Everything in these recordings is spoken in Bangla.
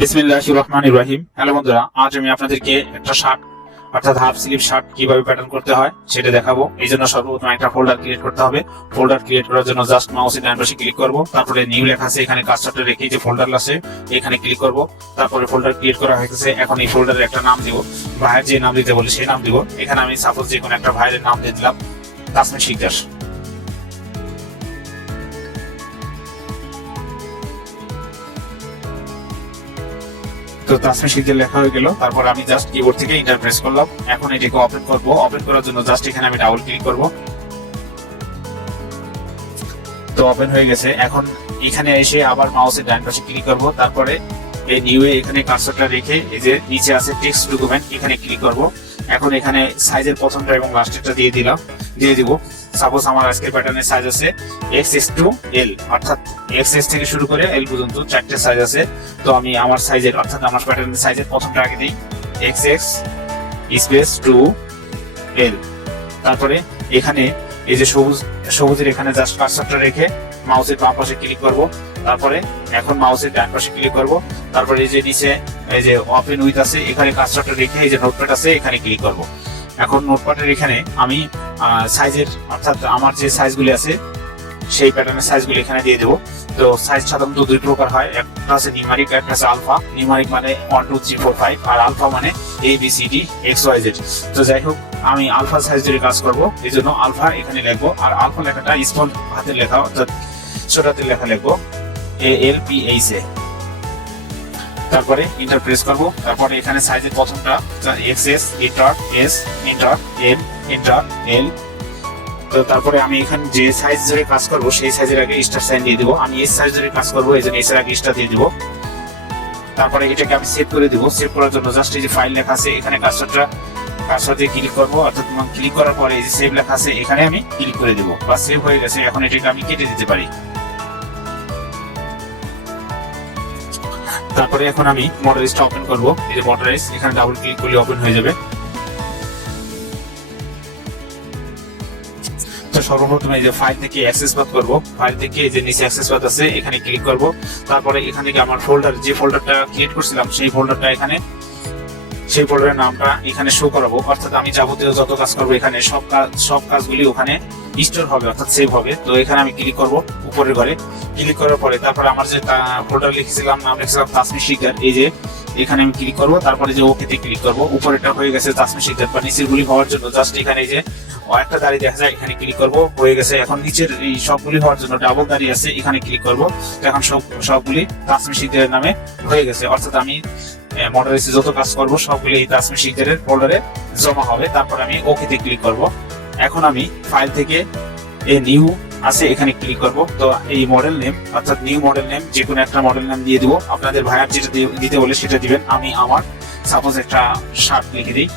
বিসমিল্লাহির রহমানির রহিম। হ্যালো বন্ধুরা, আজ আমি আপনাদেরকে একটা শার্ট অর্থাৎ হাফ স্লিভ শার্ট কিভাবে প্যাটার্ন করতে হয় সেটা দেখাবো। এই জন্য সর্বপ্রথম একটা ফোল্ডার ক্রিয়েট করতে হবে। ফোল্ডার ক্রিয়েট করার জন্য জাস্ট মাউসের ডান পাশে ক্লিক করব, তারপরে নিউ লেখা আছে, এখানে কার্সরটা রেখে যে ফোল্ডার আছে এখানে ক্লিক করব। তারপরে ফোল্ডার ক্রিয়েট করা হয়ে গেছে। এখন এই ফোল্ডারের একটা নাম দিব, ভাইয়ের যে নাম দিতে বলে সেই নাম দিব। এখানে আমি সাপোজ যে কোনো একটা ভাইয়ের নাম দিয়ে দিলাম তাসমিন শিকদার। তো তাসমিন শিকদার লেখা হয়ে গেল। তারপর আমি জাস্ট কিবোর্ড থেকে এন্টার প্রেস করলাম। এখন এটাকে ওপেন করব। ওপেন করার জন্য জাস্ট এখানে আমি ডাবল ক্লিক করব। তো ওপেন হয়ে গেছে। এখন এখানে এসে আবার মাউসের ডান পাশে ক্লিক করব। তারপরে এই নিউ এ এখানে কার্সরটা রেখে এই যে নিচে আছে টেক্সট ডকুমেন্ট, এখানে ক্লিক করব। এখন এখানে সাইজের প্রথমটা এবং লাস্টেরটা দিয়ে দিব। সাপোজ আমার আজকের প্যাটার্নের সাইজ আছে XS to L, অর্থাৎ XS থেকে শুরু করে L পর্যন্ত চারটে সাইজ আছে। তো আমি আমার সাইজের অর্থাৎ আমার প্যাটার্নের সাইজের প্রথমটা আগে দিই XX স্পেস টু L। তারপরে এখানে এই যে সবুজের এখানে জাস্ট কার্সরটা রেখে মাউসের বাম পাশে ক্লিক করব। তারপরে এখন মাউসের ডান পাশে ক্লিক করব। তারপরে এই যে নিচে এই যে ওপেন উইথ আছে, এখানে কার্সরটা রেখে এই যে নোটপ্যাড আছে এখানে ক্লিক করব। এখন নোটপ্যাডের এখানে আমি সাইজের অর্থাৎ আমার যে সাইজগুলি আছে সেই প্যাটার্নের সাইজগুলি এখানে দিয়ে দেবো। তো সাইজ সাধারণত দুই প্রকার হয়, একটা আছে নিউমারিক, একটা আছে আলফা। নিউমারিক মানে 1 2 3 4 5 আর আলফা মানে ABCD XYZ। তো যাই হোক, আমি আলফা সাইজ ধরে কাজ করব, এই জন্য আলফা এখানে লিখবো। আর আলফা লেখাটা স্মল হাতের লেখা অর্থাৎ ছোট হাতের লেখা লিখবো ALPH এ। তারপরে এন্টার প্রেস করব। তারপরে এখানে সাইজের প্রথমটা XS enter, S enter, M enter, L। তো তারপরে আমি এখানে যে সাইজ ধরে কাজ করব সেই সাইজের আগে স্টার সাইন দিয়ে দিব। আমি এই সাইজ ধরে কাজ করব, এই জন্য এর আগে স্টার দিয়ে দিব। তারপরে এটাকে আমি সেভ করে দিব। সেভ করার জন্য জাস্ট এই যে ফাইল লেখা আছে এখানে কার্সর দিয়ে ক্লিক করব, অর্থাৎ ক্লিক করার পরে এই যে সেভ লেখা আছে এখানে আমি ক্লিক করে দেব। বা সেভ হয়ে গেছে। এখন এটাকে আমি কেটে দিতে পারি। তারপরে এখন আমি মডেলাইজটা ওপেন করব। এই যে মডেলাইজ, এখানে ডাবল ক্লিক করলে ওপেন হয়ে যাবে। তো সর্বপ্রথম এই যে ফাইল থেকে অ্যাক্সেস বাদ করব। ফাইল থেকে এই যে নিচে অ্যাক্সেস বাদ আছে এখানে ক্লিক করব। তারপরে এখান থেকে আমার যে ফোল্ডারটা ক্রিয়েট করছিলাম সেই ফোল্ডারের নামটা এখানে শো করাবো। অর্থাৎ আমি যাবতীয় যত কাজ করবো এখানে সব কাজগুলি ওখানে স্টোর হবে অর্থাৎ সেভ হবে। তো এখানে আমি ক্লিক করব উপরের ঘরে। ক্লিক করার পরে তারপরে আমার যে ফোল্ডার লিখেছিলাম, নাম লিখেছিলাম তাসমিন শিকদার, এই যে এখানে আমি ক্লিক করব। তারপরে যে ওকে তে ক্লিক করব। উপরেটা হয়ে গেছে তাসমিন শিকদার, বা নিচের গুলি হওয়ার জন্য জাস্ট এখানে এই যে একটা দাঁড়িয়ে দেখা যায় এখানে ক্লিক করব, হয়ে গেছে। এখন নিচের এই সবগুলি হওয়ার জন্য ডাবল দাঁড়িয়ে আছে এখানে ক্লিক করব। তো এখন সবগুলি তাসমিন শিকদারের নামে হয়ে গেছে। অর্থাৎ আমি মডেলাইজে যত কাজ করব সবগুলি এই তাসমিন শিকদারের ফোল্ডারে জমা হবে। তারপর আমি ওকে তে ক্লিক করব। এখন আমি ফাইল থেকে এই নিউ আছে এখানে ক্লিক করব। তো এই মডেল নেম অর্থাৎ নিউ মডেল নেম যে কোনো একটা মডেল নেম দিয়ে দিব। আপনাদের ভাইয়ার যেটা দিতে বলে সেটা দিবেন। আমি আমার সাপোজ একটা শার্ট লিখে দিই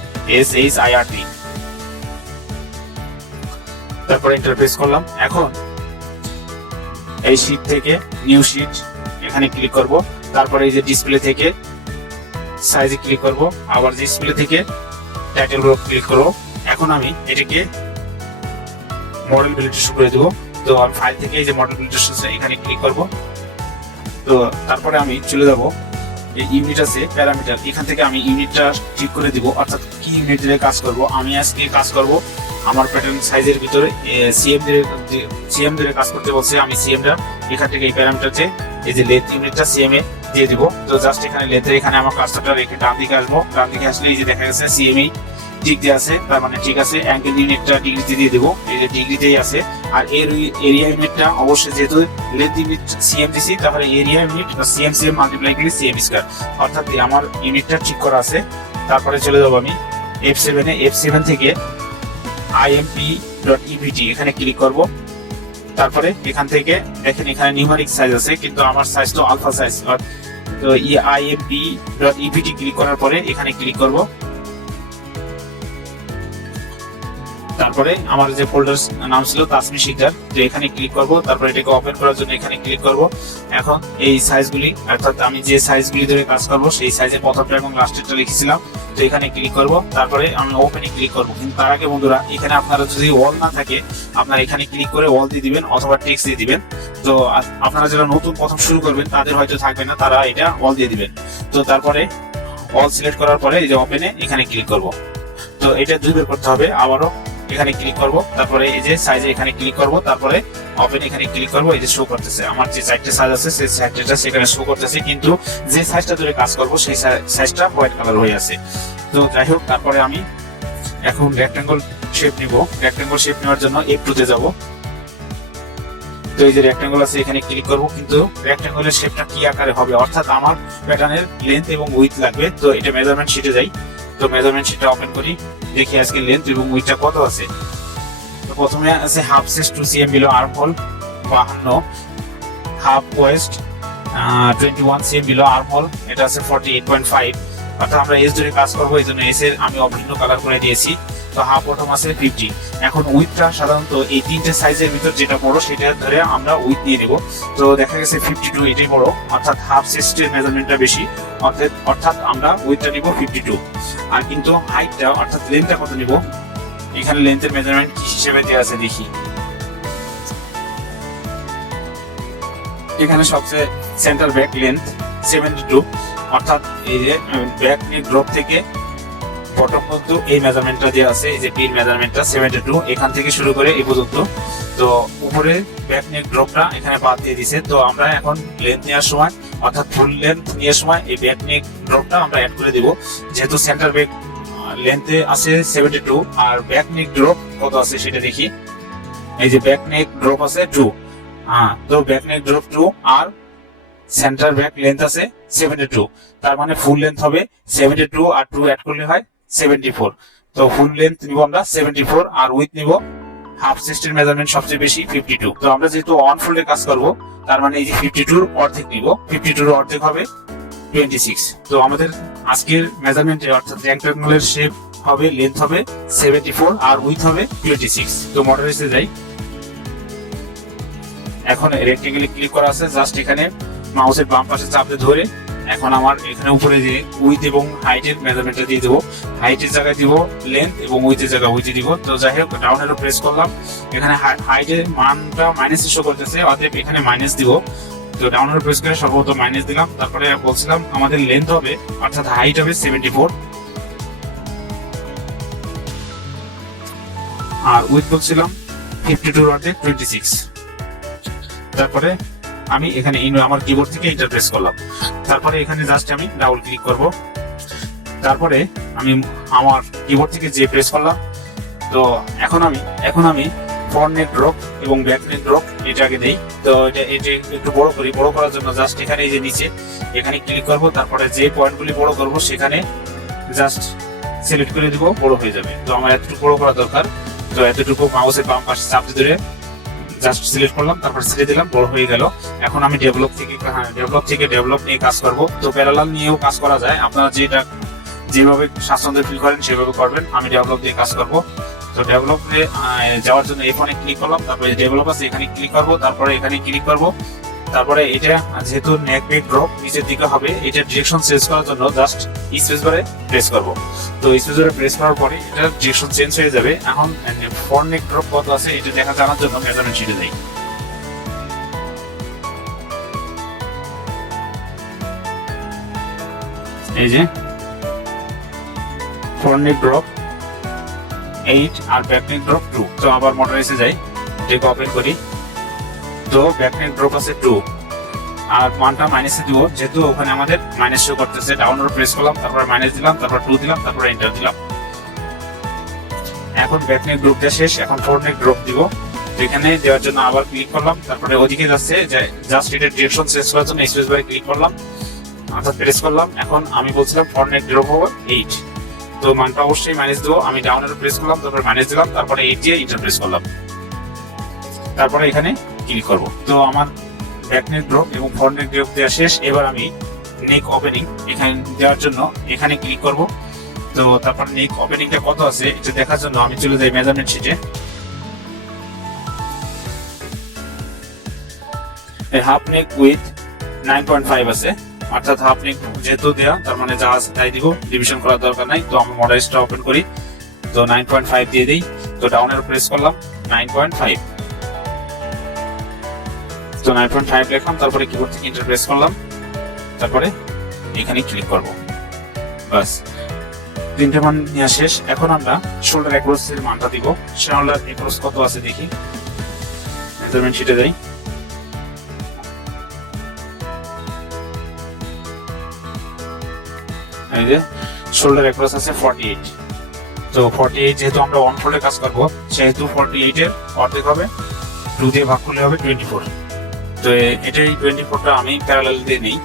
SHIRT। তারপরে এন্টার প্রেস করলাম। এখন এই শীট থেকে নিউ শীট এখানে ক্লিক করব। তারপরে এই যে ডিসপ্লে থেকে সাইজে ক্লিক করব, আবার ডিসপ্লে থেকে টাইটেল গ্রুপ ক্লিক করব। এখন আমি এটাকে মডেল বিলিটি শুরু করে দেবো। তো আমি ফাইল থেকে এই যে মডেল বিলিটি এখানে ক্লিক করব। তো তারপরে আমি চলে যাব এই ইউনিট আছে প্যারামিটার, এখান থেকে আমি ইউনিটটা ঠিক করে দিব, অর্থাৎ কি ইউনিট দিয়ে কাজ করব। আমি আজকে কাজ করব আমার প্যাটার্ন সাইজের ভিতরে সিএম দিয়ে কাজ করতে বলছে। আমি সিএমটা এখান থেকে এই প্যারামিটারতে এই যে লেন্থ ইউনিটটা সিএম এ দিয়ে দিব। তো জাস্ট এখানে লেন্থের এখানে আমার কার্সরটা রেখে ডান দিকে আসবো। ডান দিকে আসলে এই যে দেখা গেছে সিএম এই ঠিক দিয়ে আছে, তার মানে ঠিক আছে। অ্যাঙ্গেল ইউনিটটা ডিগ্রিতে দিয়ে দেবো, এই যে ডিগ্রিতেই আছে। আর এরিয়া ইউনিটটা অবশ্যই যেহেতু লেন্থ ইউনিট সিএম দিছি, তাহলে এরিয়া ইউনিট সিএম মাল্টিপ্লাই করে সিএম স্কয়ার, অর্থাৎ আমার ইউনিটটা ঠিক করা আছে। তারপরে চলে যাবো আমি F7 থেকে IMP.EBT এখানে ক্লিক করব। তারপরে এখান থেকে দেখেন এখানে নিউমারিক সাইজ আছে, কিন্তু আমার সাইজ তো আলফা সাইজ। তো IMP.EBT ক্লিক করার পরে এখানে ক্লিক করব। তারপরে আমার যে ফোল্ডার নাম ছিল তাসমিন শিকদার, তো এখানে ক্লিক করব। তারপরে এটাকে ওপেন করার জন্য এখানে ক্লিক করব। এখন এই সাইজগুলি অর্থাৎ আমি যে সাইজগুলি ধরে কাজ করব সেই সাইজের প্রথমটা এবং লাস্টেরটা লিখেছিলাম। তো এখানে ক্লিক করব। তারপরে আমি ওপেনে ক্লিক করব। কিন্তু তার আগে বন্ধুরা, এখানে আপনারা যদি ওয়াল না থাকে আপনারা এখানে ক্লিক করে ওয়াল দিয়ে দিবেন অথবা টেক্সট দিয়ে দিবেন। তো আপনারা যারা নতুন প্রথম শুরু করবেন তাদের হয়তো থাকবে না, তারা এটা ওয়াল দিয়ে দিবেন। তো তো তারপরে অল সিলেক্ট করার পরে এই যে ওপেনে এখানে ক্লিক করব। তো এটা দুইবার করতে হবে, আবারও এখানে ক্লিক করব, তারপরে এই যে সাইজে এখানে ক্লিক করব, তারপরে ওপেন এখানে ক্লিক করব। এই যে শো করতেছে আমার যে চারটে সাইজ আছে সেই চারটেটা সেখানে শো করতেছে, কিন্তু যে সাইজটা ধরে কাজ করব সেই সাইজটা হোয়াইট কালার হয়ে আছে। তো যাই হোক, তারপরে আমি এখন রেক্টেঙ্গল শেপ নিব। রেক্টেঙ্গল শেপ নেওয়ার জন্য F2 তে যাব। তো এই যে রেক্টেঙ্গল আছে এখানে ক্লিক করব, কিন্তু রেক্টেঙ্গলের শেপটা কি আকারে হবে, অর্থাৎ আমার প্যাটার্নের লেন্থ এবং উইথ লাগবে। তো এটা মেজারমেন্ট শিটে যাই। তো মেজারমেন্ট শিটটা ওপেন করি, দেখি আজকে লেন্থ এবং উইথটা কত আছে। তো প্রথমে আছে half chest 2 cm below arm whole 52, half West 21 cm below arm whole, এটা আছে 48.5। অর্থাৎ আমরা এস ধরে কাজ করবো, এই জন্য এস এর আমি অভিন্ন কালার করে দিয়েছি। তো হাফ বটম আছে 50। এখন উইথটা সাধারণত এই তিনটে সাইজের ভিতর যেটা বড় সেটা ধরে আমরা উইথ নিয়ে নেব। তো দেখা গেছে 52 এটাই বড়, অর্থাৎ হাফ চেস্টের মেজারমেন্টটা বেশি, অর্থাৎ আমরা উইথটা নিব 52। আর কিন্তু হাইটটা অর্থাৎ লেন্থটা কত নিব, এখানে লেন্থের মেজারমেন্ট কি হিসেবে দেওয়া আছে দেখি। এখানে সবচেয়ে সেন্টার ব্যাক লেন্থ 72, অর্থাৎ এই যে ব্যাক নেক ড্রপ থেকে বটম পর্যন্ত এই মেজারমেন্টটা দেওয়া আছে, এই যে পিন মেজারমেন্টটা 72, এখান থেকে শুরু করে এই পর্যন্ত। তো উপরে ব্যাক নেক ড্রপটা এখানে বাদ দিয়ে দিছে। তো আমরা এখন লেন্থ নেওয়ার সময় অর্থাৎ ফুল লেন্থ নেওয়ার সময় এই ব্যাক নেক ড্রপটা আমরা অ্যাড করে দিব, যেহেতু সেন্টার ব্যাক লেন্থে আছে 72 আর ব্যাক নেক ড্রপ কত আছে সেটা দেখি। এই যে ব্যাক নেক ড্রপ আছে 2, তো ব্যাক নেক ড্রপ 2 আর সেন্টার ব্যাক লেন্থ আছে 72, তার মানে ফুল লেন্থ হবে 72 আর 2 অ্যাড করলে হয় 74। তো ফুল লেন্থ নিব আমরা 74 আর উইথ নিব হাফ চেস্টের মেজারমেন্ট সবচেয়ে বেশি 52। তো আমরা যেহেতু অন ফোল্ডে কাজ করব, তার মানে এই যে 52 এর অর্ধেক নিব, 52 এর অর্ধেক হবে 26। তো আমাদের আজকের মেজারমেন্টে অর্থাৎ রেক্ট্যাঙ্গলের শেপ হবে, লেন্থ হবে 74 আর উইথ হবে 26। তো মডেলাইজে যাই। এখন রেক্ট্যাঙ্গেলে ক্লিক করা আছে, জাস্ট এখানে মাউসের বাম পাশে চাপ দিয়ে ধরে এখন আমার এখানে উপরে যে উইথ এবং হাইটের মেজারমেন্টটা দিয়ে দেবো। হাইটের জায়গায় দিব লেন্থ এবং উইথের জায়গায় উইথে দিব। তো যাই হোক, ডাউন এরো প্রেস করলাম, এখানে হাইটের মানটা মাইনাস শো করতেছে, অতএব এখানে মাইনাস দিব। তো ডাউন এরো প্রেস করে সর্বপ্রথম মাইনাস দিলাম। তারপরে বলছিলাম আমাদের লেন্থ হবে অর্থাৎ হাইট হবে 74 আর উইথ বলছিলাম 52 অর্ধেক 26। তারপরে আমি এখানে আমার কিবোর্ড থেকে এন্টার প্রেস করলাম। তারপরে এখানে জাস্ট আমি ডাবল ক্লিক করব। তারপরে আমি আমার কিবোর্ড থেকে যে প্রেস করলাম। তো এখন আমি ফ্রন্ট নেক ড্রপ এবং ব্যাক নেক ড্রপ এটা আগে দেই। তো এটা একটু বড় করি। বড় করার জন্য জাস্ট এখানে এই যে নিচে এখানে ক্লিক করব। তারপরে যে পয়েন্টগুলি বড় করব সেখানে জাস্ট সিলেক্ট করে দিব, বড় হয়ে যাবে। তো আমার এতটুকু বড় করা দরকার। তো এতটুকু মাউসের বাম পাশে চাপ ধরে জাস্ট সিলেক্ট করলাম, তারপর ছেড়ে দিলাম, বড় হয়ে গেল। এখন আমি ডেভেলপ থেকে ডেভেলপ নিয়ে কাজ করব। তো প্যারালাল নিয়েও কাজ করা যায়, আপনারা যেভাবে স্বাচ্ছন্দ্য ফিল করেন সেভাবে করবেন। আমি ডেভেলপ দিয়ে কাজ করব। তো ডেভেলপে যাওয়ার জন্য এখানে ক্লিক করলাম, তারপরে ডেভেলপ আছে এখানে ক্লিক করব, তারপরে এখানে ক্লিক করব। তারপরে এটা যেহেতু নেক বেক ড্রপ নিচের দিকে হবে, এটা ডিরেকশন চেঞ্জ করার জন্য জাস্ট স্পেস বারে প্রেস করব। তো স্পেস বারে প্রেস করার পরে এটা ডিরেকশন চেঞ্জ হয়ে যাবে। এখন ফ্রন্ট নেক ড্রপ কত আছে এটা দেখা জানার জন্য মেজারমেন্ট শিটে যাই। এই যে ফ্রন্ট নেক ড্রপ 8 আর ব্যাক নেক ড্রপ 2। তো আবার মডেলাইজে যাই, এটাকে ওপেন করি। তো ব্যাক নেক ড্রপ আছে 2 আর মানটা মাইনাসে দিব, যেহেতু ওখানে আমাদের মাইনাস শো করতেছে। ডাউন এরো প্রেস করলাম, তারপর মাইনাস দিলাম, তারপর 2 দিলাম, তারপর এন্টার দিলাম। এখন ব্যাক নেক ড্রপটা শেষ, এখন ফ্রন্ট নেক ড্রপ দিব। তো এখানে দেওয়ার জন্য আবার ক্লিক করলাম, তারপরে ওদিকে যাচ্ছে জাস্ট এটা ডিরেকশন চেঞ্জ করার জন্য স্পেস বারে ক্লিক করলাম, অর্থাৎ প্রেস করলাম। এখন আমি বলছিলাম ফ্রন্ট নেক ড্রপ হবে 8। তো মানটা অবশ্যই মাইনাস দেবো। আমি ডাউন এরো প্রেস করলাম, তারপর মাইনাস দিলাম, তারপরে 8 দিয়ে এন্টার প্রেস করলাম, তারপরে এখানে ক্লিক করব। তো আমার ব্যাক নেক ড্রপ এবং ফ্রন্ট নেক ড্রপ দেওয়া শেষ। এবার আমি নেক ওপেনিং এখানে দেওয়ার জন্য এখানে ক্লিক করব। তো তারপর নেক ওপেনিংটা কত আছে এটা দেখার জন্য আমি চলে যাই মেজারমেন্ট শিটে। হাফ নেক উইথ 9.5 আছে, অর্থাৎ হাফ নেক যেহেতু দেওয়া তার মানে যা আছে তাই দিব, ডিভিশন করার দরকার নাই। তো আমি মডেলাইজটা ওপেন করি, তো 9.5 দিয়ে দিই। তো ডাউন এরো প্রেস করলাম, 9.5। তো 9.5 লিখলাম, তারপরে কিবোর্ড থেকে এন্টার প্রেস করলাম, তারপরে এখানে ক্লিক করব। বাস, তিনটে মান নেওয়া শেষ। এখন আমরা শোল্ডার অ্যাক্রস এর মানটা দিব। শোল্ডার অ্যাক্রস কত আছে দেখি, মেজারমেন্ট শিটে যাই। এই যে শোল্ডার অ্যাক্রস আছে 48। তো 48 যেহেতু আমরা অন ফোল্ডে কাজ করব, সেহেতু 48 এর অর্ধেক হবে 2 দিয়ে ভাগ করলে হবে 24। তো এটাই 24টা আমি প্যারালাল দিয়ে নেই।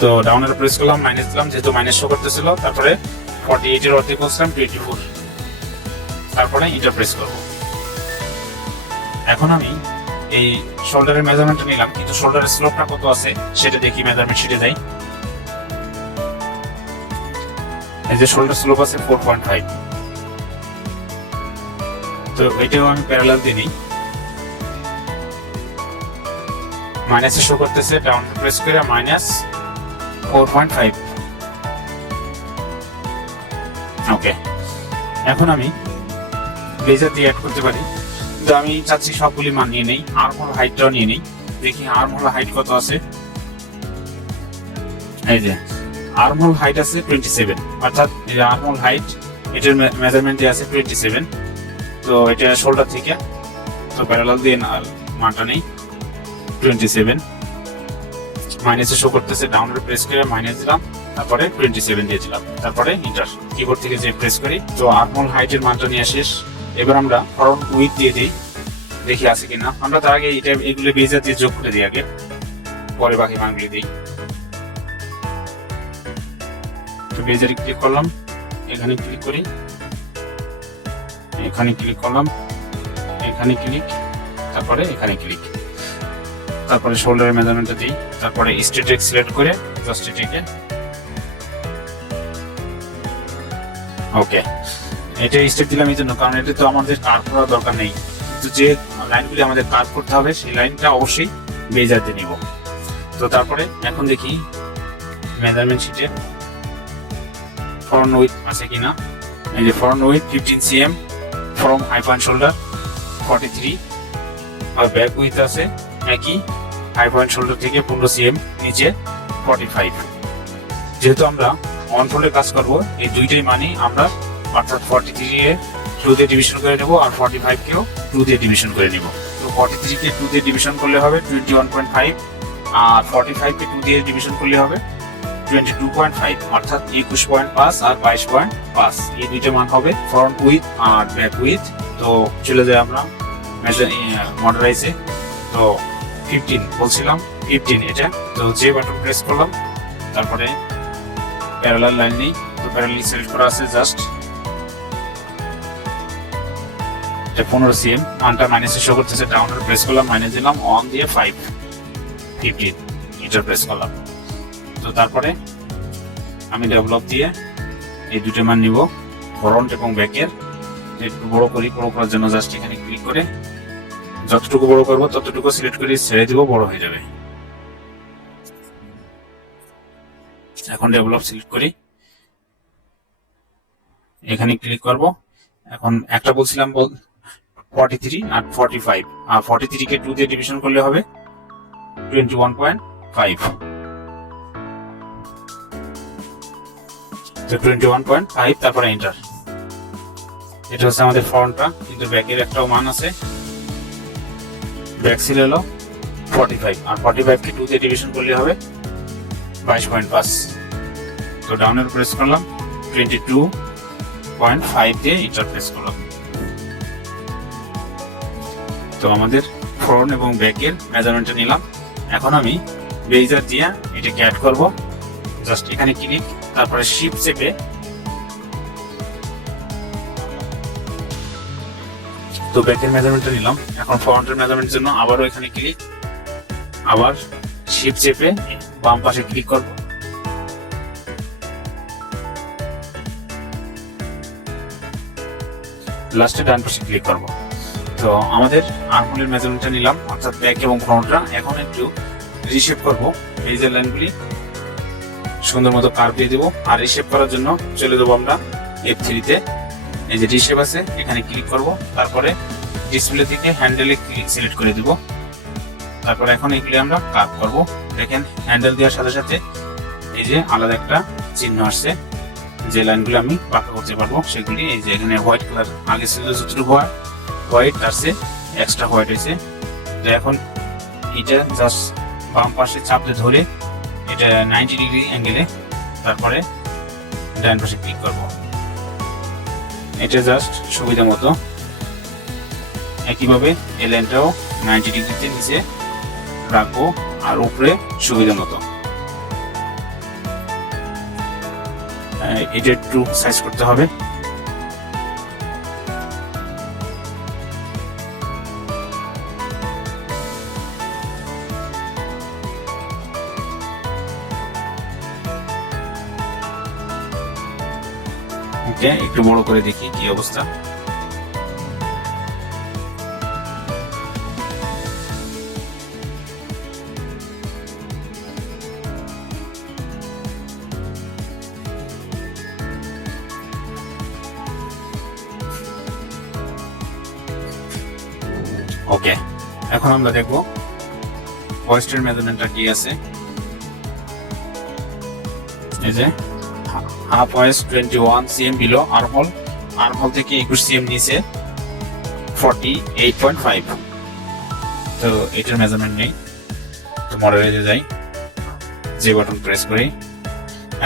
তো ডাউনের প্রেস করলাম, মাইনাস দিলাম, যেহেতু মাইনাস শো করতেছিল। তারপরে 48 এর অর্ধেক করলাম 24, তারপরে এন্টার প্রেস করব। এখন আমি এই শোল্ডারের মেজারমেন্টটা নিলাম, কিন্তু শোল্ডারের স্লোপটা কত আছে সেটা দেখি। মেজারমেন্ট শিটে যাই। এই যে শোল্ডার স্লোপ আছে 4.5। তো এটাও আমি প্যারালাল দিয়ে নিই। মাইনাসে শো করতেছে, ডাউন প্রেস করে মাইনাস 4.5। ওকে, এখন আমি লেজার দিয়ে অ্যাড করতে পারি, কিন্তু আমি চাচ্ছি সবগুলি মান নিয়ে নেই। আর্মহোল হাইটটাও নিয়ে নেই, দেখি আর্মহোল হাইট কত আছে। এই যে আর্মহোল হাইট আছে 27, অর্থাৎ এই যে আর্মহোল হাইট, এটার মেজারমেন্ট আছে 27। তো এটা শোল্ডার থেকে, তো প্যারালাল দিয়ে মানটা নেই 27। মাইনাসে শো করতেছে, ডাউনের প্রেস করে মাইনাস দিলাম, তারপরে 27 দিয়ে দিলাম, তারপরে এন্টার কিবোর্ড থেকে যে প্রেস করি। তো আর্মহোল হাইটের মানটা নিয়ে শেষ। এবার আমরা ফ্রন্ট উইথ দিয়ে দিই, দেখি আছে কিনা। আমরা তার আগে এটা এগুলো বেজার দিয়ে যোগ করে দিই আগে, পরে বাকি মানগুলি দিই। তো বেজারে ক্লিক করলাম, এখানে ক্লিক করি, এখানে ক্লিক করলাম, এখানে ক্লিক, তারপরে এখানে ক্লিক, তারপরে শোল্ডারের মেজারমেন্টটা দিই, তারপরে স্ট্রেট সিলেক্ট করে জাস্ট এটাকে। ওকে, এটা স্টেপ দিলাম এই জন্য, কারণ এটা তো আমাদের কার্ভ করার দরকার নেই, কিন্তু যে লাইনগুলি আমাদের কার্ভ করতে হবে সেই লাইনটা অবশ্যই বেজার দিয়ে নিব। তো তারপরে এখন দেখি মেজারমেন্ট শিটে ফ্রন্ট উইথ আছে কিনা। এই যে front width 15 cm from high point shoulder 43, আর ব্যাক উইথ আছে একই, হাই পয়েন্ট শোল্ডার থেকে 15 cm নিচে 45। যেহেতু আমরা অন ফোল্ডে কাজ করব, এই দুইটাই মানি আমরা, অর্থাৎ 43 এ 2 দিয়ে ডিভিশন করে নেব, আর 45 কেও 2 দিয়ে ডিভিশন করে নেব। তো 43 কে 2 দিয়ে ডিভিশন করলে হবে 21.5, আর 45 কে 2 দিয়ে ডিভিশন করলে হবে 22.5, অর্থাৎ 21.5 আর 22.5। এই দুইটা মান হবে ফ্রন্ট উইথ আর ব্যাক উইথ। তো চলে যাই আমরা মডারাইজে। তো 15 বলছিলাম, 15 এটা। তো যে বাটন প্রেস করলাম, তারপরে প্যারালাল লাইন নেই, তো প্যারালাল সিলেক্ট করা আছে জাস্ট। এটা 15 cm, মানটা মাইনাসে শো করতেছে, ডাউনের প্রেস করলাম, মাইনাস দিলাম, অন দিয়ে 5, 15 এটা প্রেস করলাম। তো তারপরে আমি ডেভেলপ দিয়ে এই দুটো মান নিব, ফ্রন্ট এবং ব্যাকের। একটু বড় করি, বড় করার জন্য জাস্ট এখানে ক্লিক করে যতটুকু বড় করবো ততটুকু সিলেক্ট করে ছেড়ে দিব, বড় হয়ে যাবে। এখন ডেভেলপ সিলেক্ট করি, এখানে ক্লিক করব। এখন একটা বলছিলাম 43 আর 45, আর 43 কে 2 দিয়ে ডিভিশন করলে হবে 21.5। তো 21.5, তারপরে এন্টার। এটা হচ্ছে আমাদের ফ্রন্টটা, কিন্তু ব্যাকের একটাও মান আছে। ব্যাক ছিল হলো 45, আর 45 কে 2 দিয়ে ডিভিশন করলে হবে 22.5। তো ডাউনের প্রেস করলাম, 22.5 দিয়ে এন্টার প্রেস করলাম। তো আমাদের ফ্রন্ট এবং ব্যাকের মেজারমেন্টটা নিলাম। এখন আমি বেজার দিয়ে এটাকে অ্যাড করব। জাস্ট এখানে ক্লিক, তারপরে শিফট চেপে তো ব্যাকের মেজারমেন্টটা নিলাম। এখন ফ্রন্টের মেজারমেন্টের জন্য আবারও এখানে ক্লিক, আবার শিফট চেপে বাম পাশে ক্লিক করব। লাস্টে ডান পাশে ক্লিক করব। তো আমাদের আর্মহোলের মেজারমেন্টটা নিলাম, অর্থাৎ ব্যাক এবং ফ্রন্টটা। এখন একটু রিশেপ করব, বেজের লাইনগুলি সুন্দর মতো কার্ভ দিয়ে দেবো। আর রিশেপ করার জন্য চলে যাবো আমরা F3 তে। এই যে রিশেপ আছে, এখানে ক্লিক করব, তারপরে ডিসপ্লে থেকে হ্যান্ডেলে সিলেক্ট করে দেব। তারপর এখন এগুলি আমরা কাট করব। দেখেন হ্যান্ডেল দেওয়ার সাথে সাথে এই যে আলাদা একটা চিহ্ন আসছে, যে লাইনগুলো আমি পাকা করতে পারবো সেগুলি এই যে এখানে হোয়াইট কালার আগে ছিল যতটুকু হোয়াইট তার চেয়ে এক্সট্রা হোয়াইট হয়েছে। তো এখন এটা জাস্ট বাম পাশে চাপতে ধরে এটা 90 ডিগ্রি অ্যাঙ্গেলে তারপরে ডান পাশে ক্লিক করব। এটা জাস্ট সুবিধা মতো। একইভাবে এই লাইনটাও 90 ডিগ্রিতে নিচে রাখবো আর উপরে সুবিধা মতো। এটা একটু সাইজ করতে হবে। ওকে, একটু বড় করে দেখি কি অবস্থা। ওকে, এখন আমরা দেখবো ওয়েস্টের মেজারমেন্টটা কি আছে। এই যে half West 21 cm below armhole থেকে 21 cm নিচে 48.5। তো এটার মেজারমেন্ট নেই, তো মডেলে যাই, যে বাটন প্রেস করি।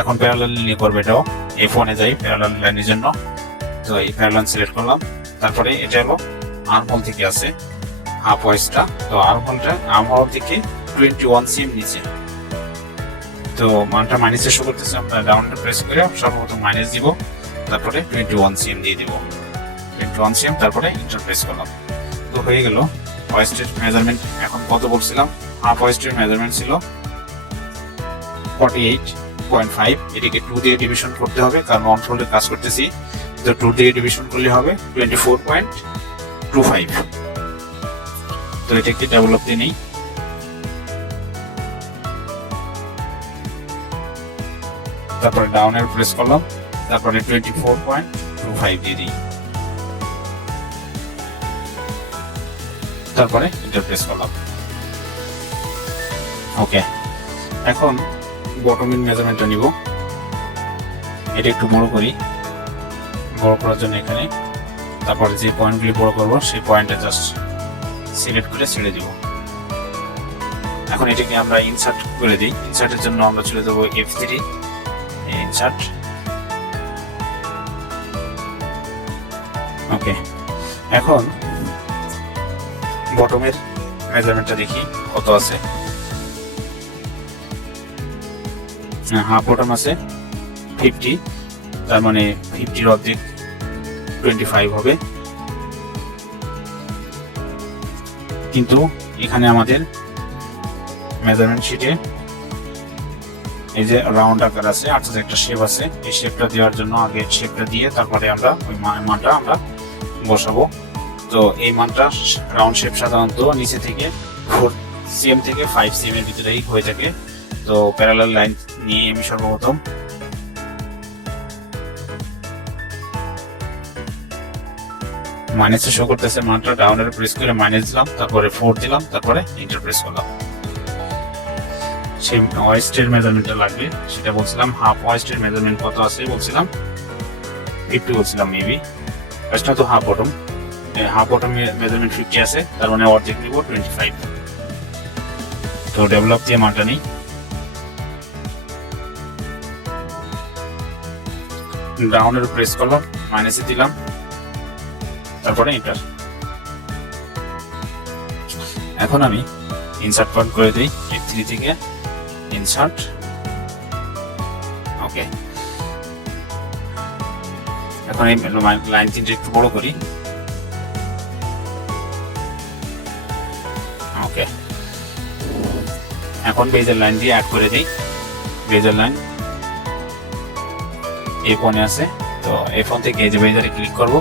এখন প্যারালাল নিয়ে করবে, এটাও F1 এ যাই প্যারালাল লাইনের জন্য। তো এই প্যারালাল সিলেক্ট করলাম। তারপরে এটা হলো আর্মহোল থেকে আছে হাফ ওয়েস্টটা, তো আর্মহোল থেকে 21 cm নিচে। তো মানটা মাইনাসে শো করতেছে, আমরা ডাউনটা প্রেস করে সর্বপ্রথম মাইনাস দিব, তারপরে 21 cm দিয়ে দিব, 21 cm, তারপরে এন্টার প্রেস করলাম। তো হয়ে গেল ওয়েস্টের মেজারমেন্ট। এখন কত বলছিলাম, হাফ ওয়েস্টের মেজারমেন্ট ছিল 48.5। এটাকে 2 দিয়ে ডিভিশন করতে হবে, কারণ অন ফোল্ডে কাজ করতেছি। তো 2 দিয়ে ডিভিশন করলে হবে 24.25। তো এটাকে ডেভেলপ দিয়ে নেই। তারপরে ডাউনের প্রেস করলাম, তারপরে 24.25 দিয়ে দিই, তারপরে এন্টার প্রেস করলাম। ওকে, এখন বটমের মেজারমেন্টটা নিব। এটা একটু বড় করি, বড় করার জন্য এখানে তারপরে যে পয়েন্টগুলি বড় করবো সেই পয়েন্টটা জাস্ট সিলেক্ট করে ছেড়ে দিব। এখন এটাকে আমরা ইনসার্ট করে দিই। ইনসার্টের জন্য আমরা চলে যাবো F3, ইনসার্ট। ওকে, এখন বটমের মেজারমেন্টটা দেখি কত আছে। হাফ বটম আছে 50, তার মানে 50 অর্ধেক 25 হবে। কিন্তু এখানে আমাদের মেজারমেন্ট শিটে এই যে রাউন্ড আকার আছে, অর্থাৎ একটা শেপ আছে। এই শেপটা দেওয়ার জন্য আগে শেপটা দিয়ে তারপরে আমরা ওই মানটা আমরা বসাবো। তো এই মানটা রাউন্ড শেপ সাধারণত নিচে থেকে 4 cm থেকে 5 cm এর ভিতরেই হয়ে থাকে। তো প্যারালাল লাইন নিয়ে আমি সর্বপ্রথম মাইনাসে শো করতেছে মানটা, ডাউনের প্রেস করে মাইনাস দিলাম, তারপরে 4 দিলাম, তারপরে এন্টার প্রেস করলাম। সেই ওয়েস্টের মেজারমেন্টটা লাগবে, সেটা বলছিলাম। হাফ ওয়েস্টের মেজারমেন্ট কত আছে বলছিলাম, 50 বলছিলাম মেবি। ওয়েস্টটা তো হাফ বটম মেজারমেন্ট 50 আছে, তার মানে অর্ধেক নিব 25। তো ডেভেলপ দিয়ে মানটা নেই, ডাউনের প্রেস করলাম, মাইনাসে দিলাম, তারপরে এন্টার। এখন আমি ইনসার্ট পয়েন্ট করে দিই F3 থেকে ইনসার্ট। ওকে, এখন এই লাইন তিনটে একটু বড় করি। ওকে, এখন বেজের লাইন দিয়ে অ্যাড করে দিই। বেজের লাইন F1 এ আছে, তো F1 থেকে এই যে বেজারে ক্লিক করব,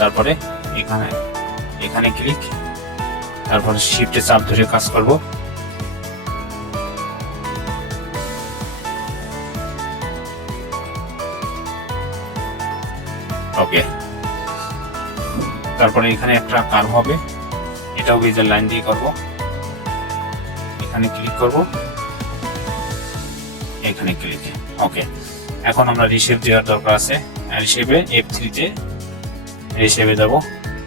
তারপরে এখানে ক্লিক, তারপরে শিফটে চাপ ধরে কাজ করব। ওকে, তারপরে এখানে একটা কার্ভ হবে, এটাও বেজের লাইন দিয়ে করব। এখানে ক্লিক করব, এখানে ক্লিক। ওকে, এখন আমরা রিশেপ দেওয়ার দরকার আছে। রিশেপে F3 তে রিশেপে যাব,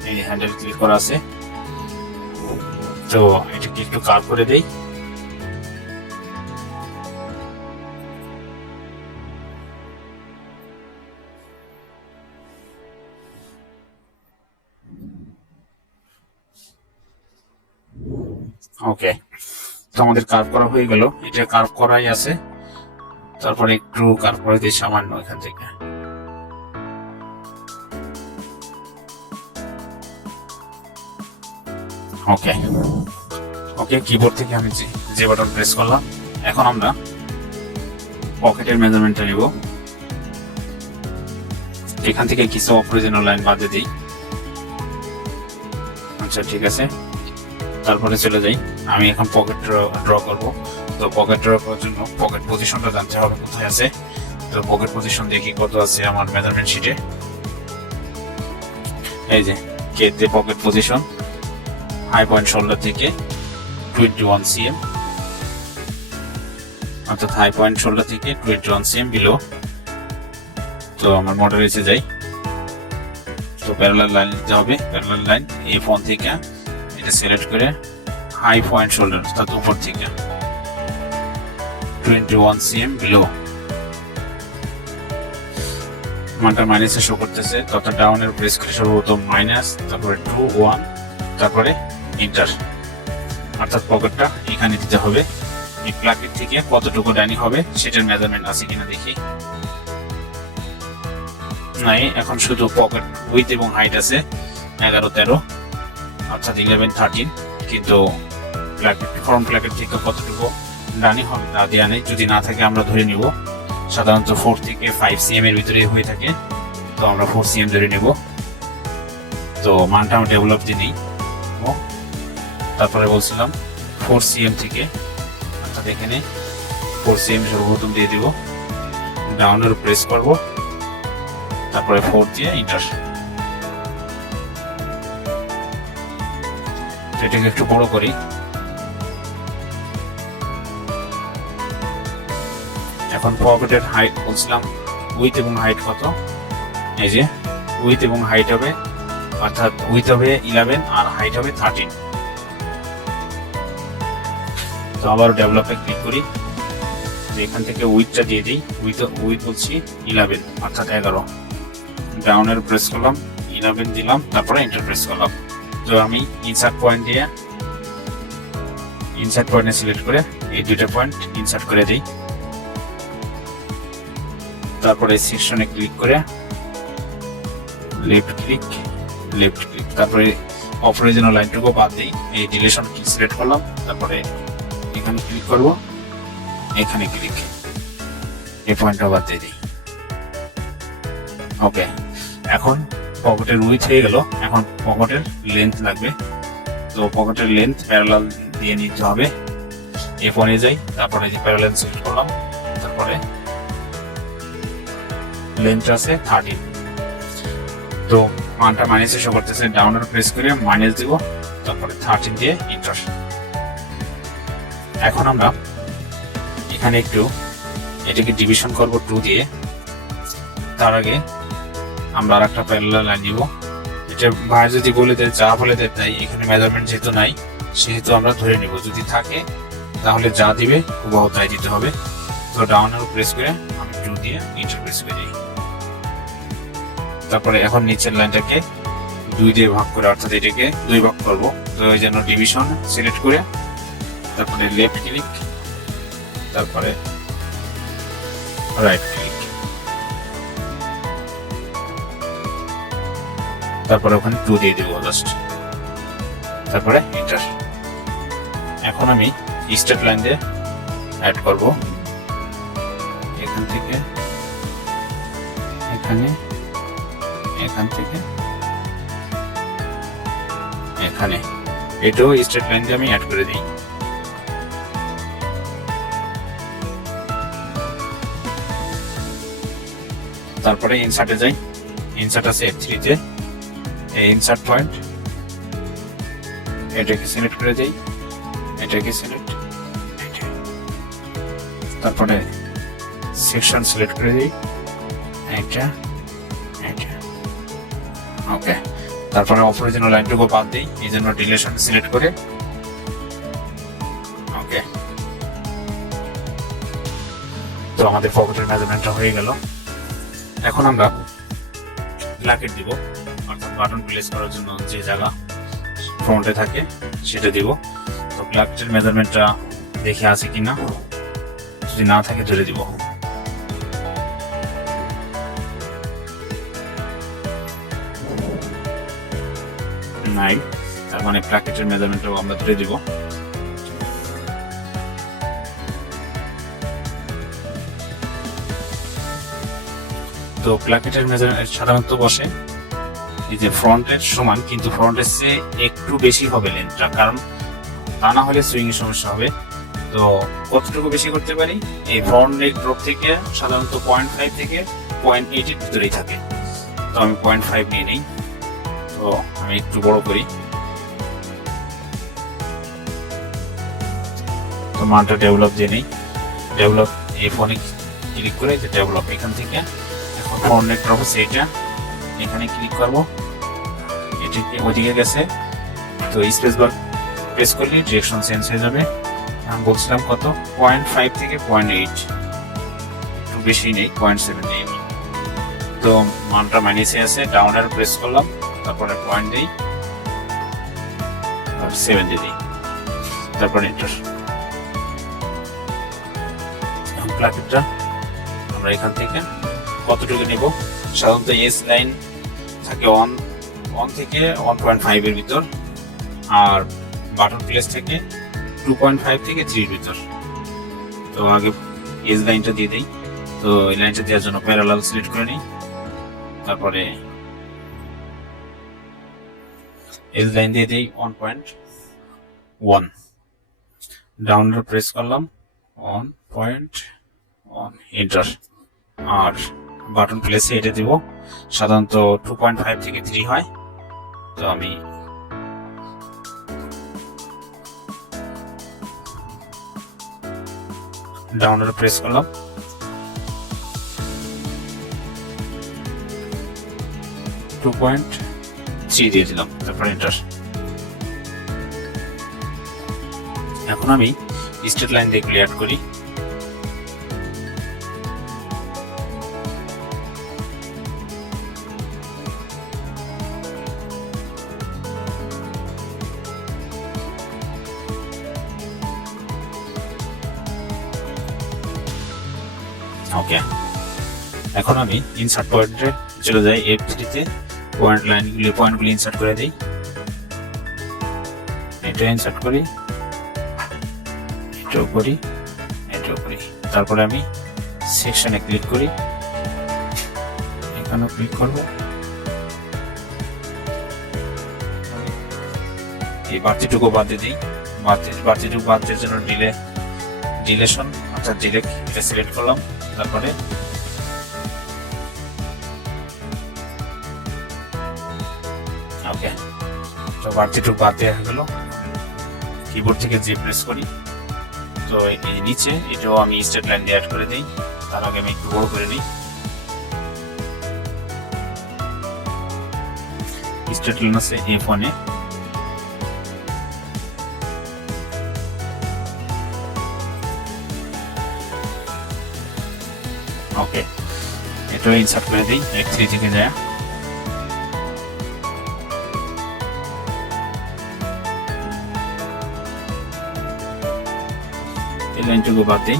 এই হ্যান্ডেল ক্লিক করা আছে। তো এটাকে একটু কার্ভ করে দেই। ওকে, তো আমাদের কার্ভ করা হয়ে গেল। এটা কার্ভ করাই আছে, তারপরে একটু কার্ভ করে দিই সামান্য এখান থেকে। ওকে ওকে, কিবোর্ড থেকে আমি যে বাটন প্রেস করলাম। এখন আমরা পকেটের মেজারমেন্টটা নিব। এখান থেকে কিছু অপ্রয়োজনীয় লাইন বাদে দিই। আচ্ছা ঠিক আছে, তারপরে চলে যাই। আমি এখন পকেট ড্র করব। তো পকেট ড্র করার জন্য পকেট পজিশনটা জানতে হবে কোথায় আছে। তো পকেট পজিশন দেখি কত আছে আমার মেজারমেন্ট শিটে। এই যে কেতে pocket position, high point shoulder থেকে 21 cm, অর্থাৎ হাই পয়েন্ট শোল্ডার থেকে 21 cm বিলো। তো আমার মডেল এসে যাই। তো প্যারালাল লাইন দিতে হবে। প্যারালাল লাইন এই ফোন থেকে এটা সিলেক্ট করে হাই পয়েন্ট শোল্ডার অর্থাৎ উপর থেকে 21 cm বিলো। মানটা মাইনাসে শো করতেছে, তত ডাউনের প্রেস করে সর্বপ্রথম মাইনাস, তারপরে 2 1, তারপরে এন্টার। অর্থাৎ পকেটটা এখানে দিতে হবে। এই প্লাকেট থেকে কতটুকু ডাইনি হবে সেটার মেজারমেন্ট আছে কিনা দেখি। নাই, এখন শুধু পকেট উইথ এবং হাইট আছে 11 13, অর্থাৎ 11 13, কিন্তু প্লাকেট ফর্ম প্লাকেট থেকে কতটুকু ডানি হবে তা দেওয়া নেই। যদি না থাকে আমরা ধরে নিব, সাধারণত 4 থেকে 5 cm এর ভিতরে হয়ে থাকে। তো আমরা 4 cm ধরে নিব। তো মানটা আমরা ডেভেলপ দিয়ে নিই। তারপরে বলছিলাম 4 cm থেকে, অর্থাৎ এখানে 4 cm সর্বপ্রথম দিয়ে দিব, ডাউনের প্রেস করব, তারপরে 4 দিয়ে এন্টার। এটাকে একটু বড় করি। এখন পকেটের হাইট বলছিলাম, উইথ এবং হাইট কত। এই যে উইথ এবং হাইট হবে, অর্থাৎ উইথ হবে 11 আর হাইট হবে 13। তো আবার ডেভেলপে ক্লিক করি। এখান থেকে উইথটা দিয়ে দিই। উইথ বলছি 11, অর্থাৎ 11। ডাউনের প্রেস করলাম, 11 দিলাম, তারপরে এন্টার প্রেস করলাম। তো আমি ইনসার্ট পয়েন্ট দিয়ে ইনসার্ট পয়েন্টে সিলেক্ট করে এই দুইটা পয়েন্ট ইনসার্ট করে দিই। তারপরে সেকশনে ক্লিক করে লেফট ক্লিক, তারপরে অপ্রয়োজনীয় লাইনটুকু বাদ দিই। এই ডিলিশন সিলেক্ট করলাম, তারপরে এখানে ক্লিক করব, এখানে ক্লিক, এই পয়েন্টটা বাদ দিয়ে দিই। ওকে, এখন পকেটের উইথ হয়ে গেল। এখন পকেটের লেন্থ লাগবে। তো পকেটের লেন্থ প্যারালাল দিয়ে নিতে হবে। এই ফোনে যাই, তারপরে যে প্যারালাল সিলেক্ট করলাম, তারপরে লেন্থ আছে 13। তো মানটা মাইনাসে শো করতেছে, ডাউনের প্রেস করে মাইনাস দিব, তারপরে 13 দিয়ে এন্টার। এখন আমরা এখানে একটু এটাকে ডিভিশন করব 2 দিয়ে। তার আগে আমরা আর একটা প্যারালাল লাইন নিব। এটা ভাই যদি বলে দেয়, যা বলে দেয় তাই। এখানে মেজারমেন্ট যেহেতু নাই, সেহেতু আমরা ধরে নিব। যদি থাকে তাহলে যা দিবে হুবহু তাই দিতে হবে। তো ডাউনের প্রেস করে আমি 2 দিয়ে এন্টার প্রেস করে দিই। তারপরে এখন নিচের লাইনটাকে 2 দিয়ে ভাগ করে, অর্থাৎ এটাকে 2 ভাগ করব। তো এই জন্য ডিভিশন সিলেক্ট করে, তারপরে লেফট ক্লিক, তারপরে রাইট ক্লিক, তারপরে ওখানে 2 দিয়ে দেবো জাস্ট, তারপরে এন্টার। এখন আমি স্ট্রেট লাইন দিয়ে অ্যাড করব। এখান থেকে এখানে, এখান থেকে এখানে, এটাও স্ট্রেট লাইন দিয়ে আমি অ্যাড করে দিই। তারপরে ইনসার্টে যাই। ইনসার্ট আছে F3 তে, এই ইনসার্ট পয়েন্ট, এটাকে সিলেক্ট করে দেই, এটাকে সিলেক্ট, তারপরে সেকশন সিলেক্ট করে দিই, এটা এটা ওকে। তারপরে অরিজিনাল লাইনটুকু বাদ দিই, এই জন্য ডিলেশন সিলেক্ট করে ওকে। তো আমাদের পকেটের মেজারমেন্টটা হয়ে গেল। এখন আমরা প্লাকেট দিব, অর্থাৎ বাটন প্লেস করার জন্য যে জায়গা ফ্রন্টে থাকে সেটা দিব। তো প্লাকেটের মেজারমেন্টটা দেখে আছে কিনা, যদি না থাকে ধরে দিব। নাই, তার মানে প্লাকেটের মেজারমেন্টটাও আমরা ধরে দিব। তো প্লাকেটের মেজারমেন্ট সাধারণত বসে এই যে ফ্রন্টের সমান, কিন্তু ফ্রন্টের চেয়ে একটু বেশি হবে লেন্থটা, কারণ তা না হলে সুইং এর সমস্যা হবে। তো কতটুকু বেশি করতে পারি, এই ফ্রন্ট নেক ড্রপ থেকে সাধারণত 0.5 থেকে 0.8 এর ভিতরেই থাকে। তো আমি 0.5 নিয়ে নেই। তো আমি একটু বড় করি, তো মানটা ডেভেলপ দিয়ে নেই। ডেভেলপ এই ফোনে ক্লিক করে যে ডেভেলপ, এখান থেকে এখন ফ্রন্ট নেক ড্রপ সেইটা এখানে ক্লিক করবো, এটি ওইদিকে গেছে। তো স্পেস বার প্রেস করলে ডিরেকশন চেঞ্জ হয়ে যাবে। আমি বলছিলাম কত, 0.5 থেকে 0.8, একটু বেশি নেই, 0.7 নেই। তো মানটা মাইনাসে আছে, ডাউন অ্যারো প্রেস করলাম, তারপরে পয়েন্ট দিই, 7 দিয়ে দিই, তারপরে এন্টার। প্লাকেটটা আমরা এখান থেকে কতটুকু নেব, সাধারণত এস লাইন থাকে 1 থেকে 1.5 এর ভিতর, আর বাটন প্লেস থেকে 2.5 থেকে 3 এর ভিতর। তো আগে এজ লাইনটা দিয়ে দিই। তো এই লাইনটা দেওয়ার জন্য প্যারালাল সিলেক্ট করে নিই, তারপরে এজ লাইন দিয়ে দিই 1.1, ডাউন প্রেস করলাম 1.1, এন্টার। আর বাটন প্লেসে এটা দিব, সাধারণত 2.5 থেকে 3 হয়। তো আমি ডাউন প্রেস করলাম, 2.3 দিয়ে দিলাম, তারপর এন্টার। এখন আমি স্ট্রেট লাইন দিয়ে এগুলি অ্যাড করি। ওকে, এখন আমি ইনসার্ট পয়েন্টে চলে যাই, F3 তে পয়েন্টগুলি ইনসার্ট করে দিই। এটা ইনসার্ট করি, এটাও করি, এটাও করি। তারপরে আমি সেকশনে ক্লিক করি, এখানেও ক্লিক করব। এই বাড়তিটুকু বাদ দিয়ে দিই। বাড়তিটুকু বাদ দেওয়ার জন্য ডিলেশন অর্থাৎ ডিলেক্ট এটা সিলেক্ট করলাম, তারপরে ওকে। তো বাড়তিটুকু বাদ দেওয়া হয়ে গেল। কিবোর্ড থেকে জি প্রেস করি। তো এই নিচে এটাও আমি স্ট্রেট লাইন দিয়ে অ্যাড করে দিই। তার আগে আমি একটু বড় করে নিই। স্ট্রেট লাইন আছে F1 এ। ওকে, এটা ইনসার্ট করে দিই, F3 থেকে যায়। এই লাইনটুকু বাদ দিই,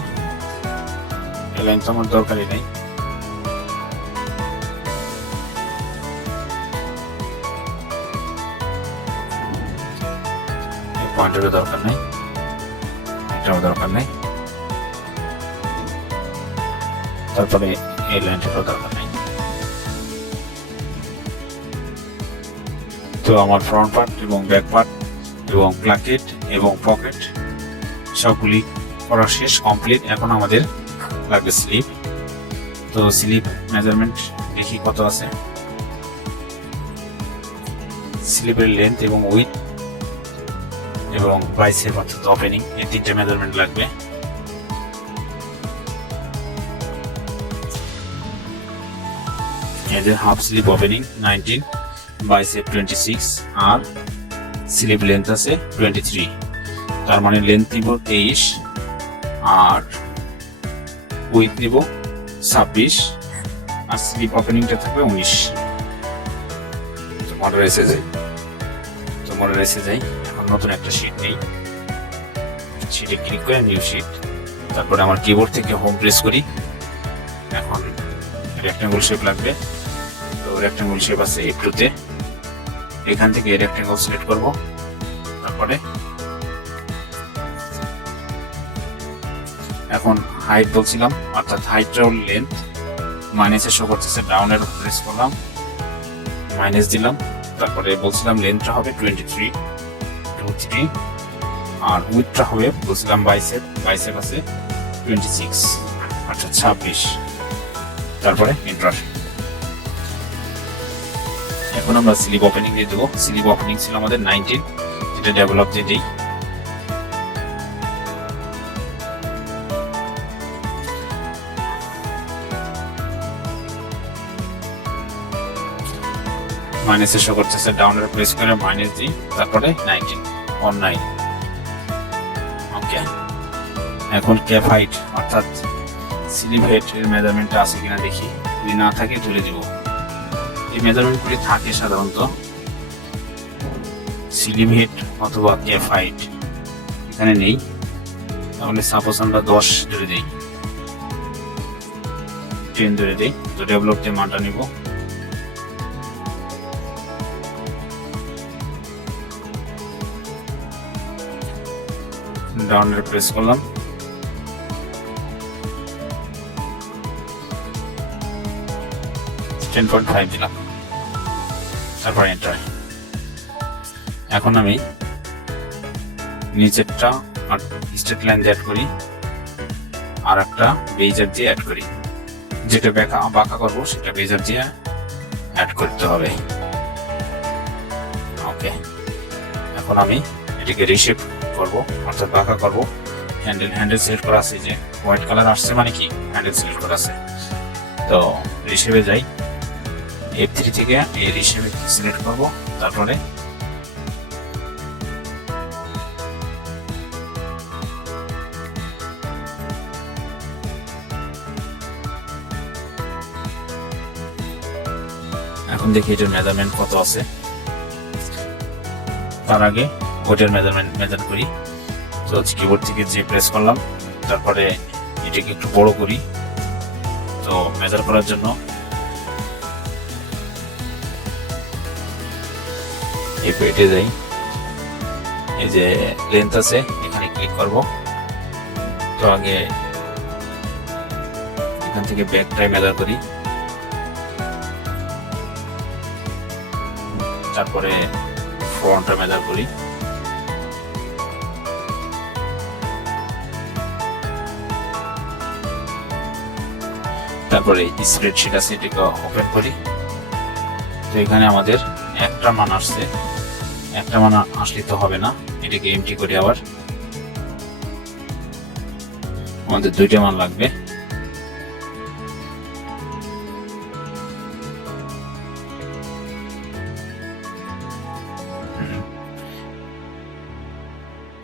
এই লাইন তো আমার দরকারই নেই। এই পয়েন্টেরও দরকার নেই, এটাও দরকার নেই, তারপরে এই লাইনটারও দরকার নেই। তো আমার ফ্রন্ট পার্ট এবং ব্যাক পার্ট এবং প্লাকেট এবং পকেট সবগুলি করা শেষ, কমপ্লিট। এখন আমাদের লাগবে স্লিপ। তো স্লিপ মেজারমেন্ট দেখি কত আছে। স্লিপের লেন্থ এবং উইথ এবং বাইসেপ অর্থাৎ ওপেনিং, এই তিনটে মেজারমেন্ট লাগবে। এই যে হাফ স্লিপ ওপেনিং 19, বাইসেপ 26 আর স্লিপ লেন্থ আছে 23, তার মানে লেন্থ নিব 23 আর উইথ নিব 26 আর স্লিপ ওপেনিংটা থাকবে 19। তো মডেল এসে যাই এখন নতুন একটা শিট নেই, শিটে ক্লিক করে নিউ শিট, তারপরে আমার কিবোর্ড থেকে হোম প্রেস করি। এখন রেক্ট্যাঙ্গল শেপ লাগবে, তো রেক্ট্যাঙ্গল শেপ আছে একটুতে, এখান থেকে রেক্ট্যাঙ্গল সিলেক্ট করব, তারপরে এখন হাইট বলছিলাম, অর্থাৎ হাইটটাও লেন্থ মাইনাসে শো করতেছে, ডাউনের প্রেস করলাম, মাইনাস দিলাম, তারপরে বলছিলাম লেন্থটা হবে 23 আর উইথটা হবে বলছিলাম বাইসেপ আছে 26 অর্থাৎ 26, তারপরে এন্টার। এখন আমরা স্লিপ ওপেনিং দিয়ে দেবো। স্লিপ ওপেনিং ছিল আমাদের 19, এটা ডেভেলপ দিয়ে দিই। মাইনাসে শো করতেছে, ডাউনের প্রেস করে মাইনাস দিই, তারপরে 19 ওকে। এখন ক্যাপ হাইট অর্থাৎ স্লিপ হেডের মেজারমেন্টটা আছে কিনা দেখি, যদি না থাকে তুলে দিব। এই মেজারমেন্টগুলি থাকে সাধারণত স্লিপ হেড অথবা ক্যাপ হাইট, এখানে নেই, তাহলে সাপোজ আমরা 10 ধরে দিই, 10 ধরে দিই, তো ডেভেলপ দিয়ে মানটা নিব। ডাউনের প্রেস করলাম, $10.5 দিলাম, তারপর এন্টার। এখন আমি নিচেরটা স্ট্রেট লাইন দিয়ে অ্যাড করি আর একটা বেজার দিয়ে অ্যাড করি, যেটা বাঁকা করবো সেটা বেজার দিয়ে অ্যাড করতে হবে। ওকে, এখন আমি এটাকে রিশেপ করবো অর্থাৎ বাঁকা করবো। হ্যান্ডেল সিলেক্ট করা আছে, যে হোয়াইট কালার আসছে মানে কি হ্যান্ডেল সিলেক্ট করা আছে। তো রিশেপে যাই, F3 থেকে এই রিশেপে সিলেক্ট করবো, তারপরে এখন দেখি এটার মেজারমেন্ট কত আছে। তার আগে ওইটার মেজার করি, তো কিবোর্ড থেকে যে প্রেস করলাম, তারপরে এটাকে একটু বড় করি। তো মেজার করার জন্য এই পেটে যাই, এই যে লেন্থ আছে এখানে ক্লিক করব। তো আগে এখান থেকে ব্যাকটাই মেজার করি, তারপরে ফ্রন্টটা মেজার করি। তারপরে স্প্রেডশিট আছে, এটাকে ওপেন করি। তো এখানে আমাদের একটা মান আসছে, একটা মান আসলে তো হবে না, এটাকে এমটি করি। আবার আমাদের দুইটা মান লাগবে,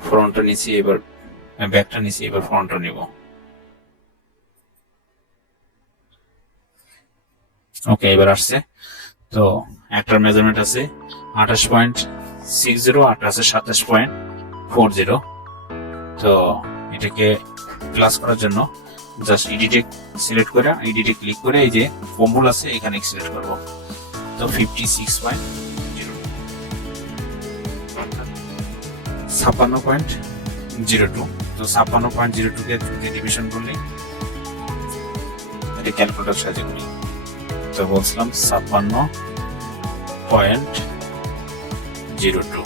ফ্রন্টটা নিচে, এবার ব্যাকটা নিচে, এবার ফ্রন্টটা নিব। ওকে, এবার আসছে। তো একটার মেজারমেন্ট আছে 28.60, আরটা আছে 27.40। তো এটাকে প্লাস করার জন্য জাস্ট এডিটে সিলেক্ট করে, এডিটে ক্লিক করে এই যে ফর্মুলা আছে এখানে সিলেক্ট করব। তো 56.02, 56.02। তো 56.02 কে 2 দিয়ে ডিভিশন করলে এটা ক্যালকুলেটর সাহায্যে করি। তো বলছিলাম 56.02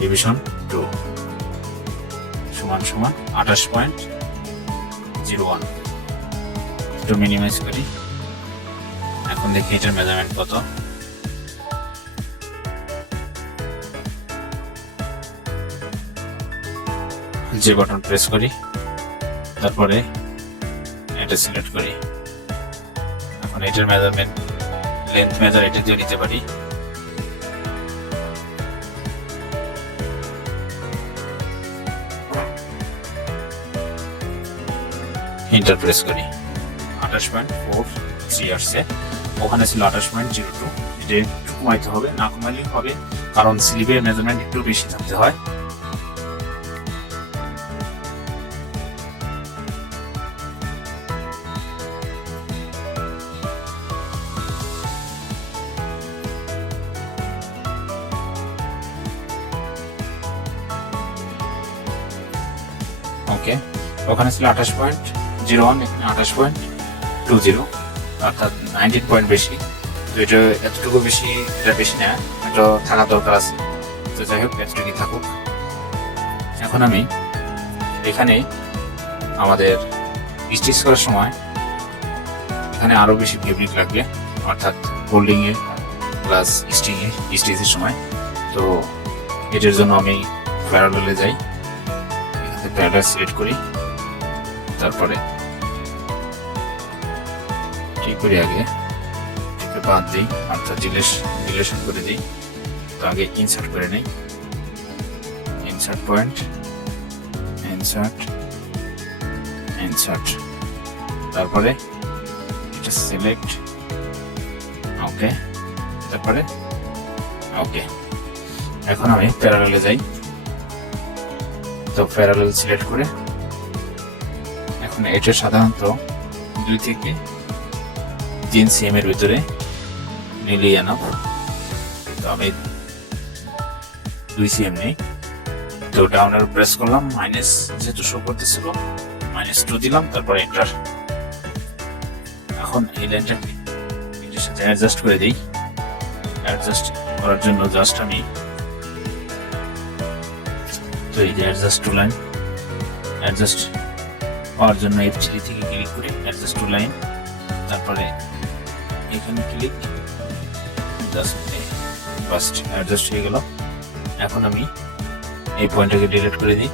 ডিভিশন 2 সমান 28.01। একটু মিনিমাইজ করি। এখন দেখি এটার মেজারমেন্ট কত। যে বাটন প্রেস করি, তারপরে এটা সিলেক্ট করি, এখন এটার মেজারমেন্ট লেন্থ মেজার এটা দিয়ে নিতে পারি। এন্টার প্রেস করি। 28.43 আসছে, ওখানে ছিল 28.02। এটা একটু কমাইতে হবে, না কমাইলেই হবে, কারণ স্লিভের মেজারমেন্ট একটু বেশি থাকতে হয়। ওকে, ওখানে ছিল 28.01, এখানে 28.20, অর্থাৎ 19 পয়েন্ট বেশি। তো এটা এতটুকু বেশি, এটা বেশি না, এটা থাকা দরকার আছে। তো যাই হোক, এতটুকুই থাকুক। এখন আমি এখানে আমাদের স্টিচ করার সময় এখানে আরো বেশি ফেব্রিক লাগবে, অর্থাৎ হোল্ডিং এ প্লাস স্টিচের সময়। তো এটার জন্য আমি প্যারালেলে যাই, এখানে প্যারালেল সিলেক্ট করি, তারপরে ঠিক করে আগে বাদ দিই, অর্থাৎ রিলেশন করে দিই। তো আগে ইনসার্ট করে নেই, ইনসার্ট পয়েন্ট, ইনসার্ট, তারপরে এটা সিলেক্ট, ওকে, তারপরে ওকে। এখন আমি প্যারালেলে যাই, তো প্যারালেল সিলেক্ট করে এখন এটা সাধারণত 2 থেকে 3 cm এর ভিতরে নিলেই এনাফ। তো আমি 2 cm নেই। তো ডাউন অ্যারো প্রেস করলাম, মাইনাস যেহেতু শো করতেছিল -2 দিলাম, তারপর এন্টার। এখন এই লাইনটা এটার সাথে অ্যাডজাস্ট করে দিই। অ্যাডজাস্ট করার জন্য জাস্ট আমি তো এই যে অ্যাডজাস্ট টু লাইন, অ্যাডজাস্ট পাওয়ার জন্য F3 থেকে ক্লিক করে অ্যাডজাস্ট টু লাইন, তারপরে এখানে ক্লিক, জাস্ট অ্যাডজাস্ট হয়ে গেল। এখন আমি এই পয়েন্টটাকে ডিলিট করে দিই,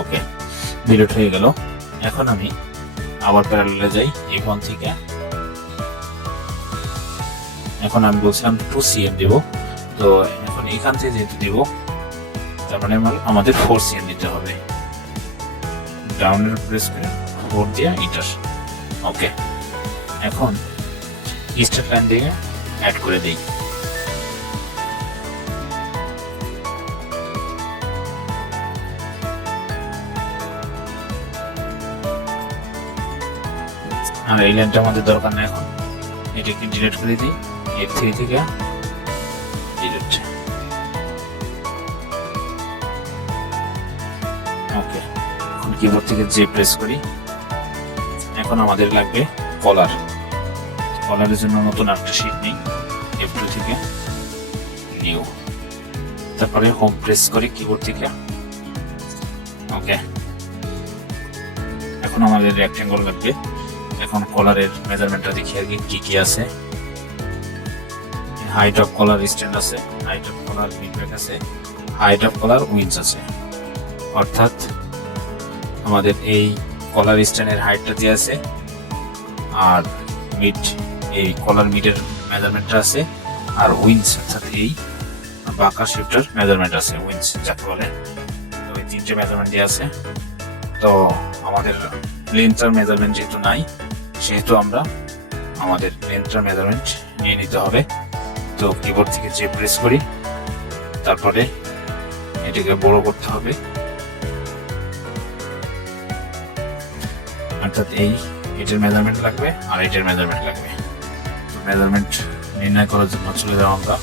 ওকে, ডিলিট হয়ে গেল। এখন আমি আবার প্যারালেলে যাই এই পয়েন্ট থেকে। এখন আমি বলছিলাম 2 cm দেব, তো এখন এখান থেকে যেহেতু দেব, তার মানে আমাদের 4 cm নিতে হবে। ডাউনের প্রেস করে 4 দিয়ে এন্টার, ওকে। এখন স্ট্রেট লাইন দিয়ে অ্যাড করে দেই। আর এই লাইনটা আমাদের দরকার নেই, এখন এটাকে ডিলিট করে দিই, F3 থেকে ডিলিট, ওকে। এখন কিবোর্ড থেকে J প্রেস করি। এখন আমাদের লাগবে কলার। কলারের জন্য নতুন একটা শীট নেই, F2 থেকে নিউ, তারপরে হোম প্রেস করি কিবোর্ড থেকে, ওকে। এখন আমাদের রেক্টেঙ্গল লাগবে। এখন কলারের মেজারমেন্টটা দেখি আগে কি কি আছে। হাইট অফ কলার স্ট্যান্ড আছে, হাইট অফ কলার মিডব্যাক আছে, হাইট অফ কলার উইন্স আছে। অর্থাৎ আমাদের এই কলার স্ট্যান্ডের হাইটটা দিয়ে আছে, আর মিড, এই কলার মিডের মেজারমেন্টটা আছে, আর উইন্স অর্থাৎ এই বাঁকা শেপটার মেজারমেন্ট আছে, উইন্স যাকে বলে। তো এই 3টে মেজারমেন্ট দিয়ে আছে। তো আমাদের লেন্থটার মেজারমেন্ট যেহেতু নাই, সেহেতু আমরা আমাদের লেন্থটার মেজারমেন্ট নিয়ে নিতে হবে। তো কিবোর্ড থেকে যে প্রেস করি, তারপরে এটাকে বড় করতে হবে, অর্থাৎ এটার মেজারমেন্ট লাগবে আর এটার মেজারমেন্ট লাগবে। তো মেজারমেন্ট নির্ণয় করার জন্য চলে যাবো আমরা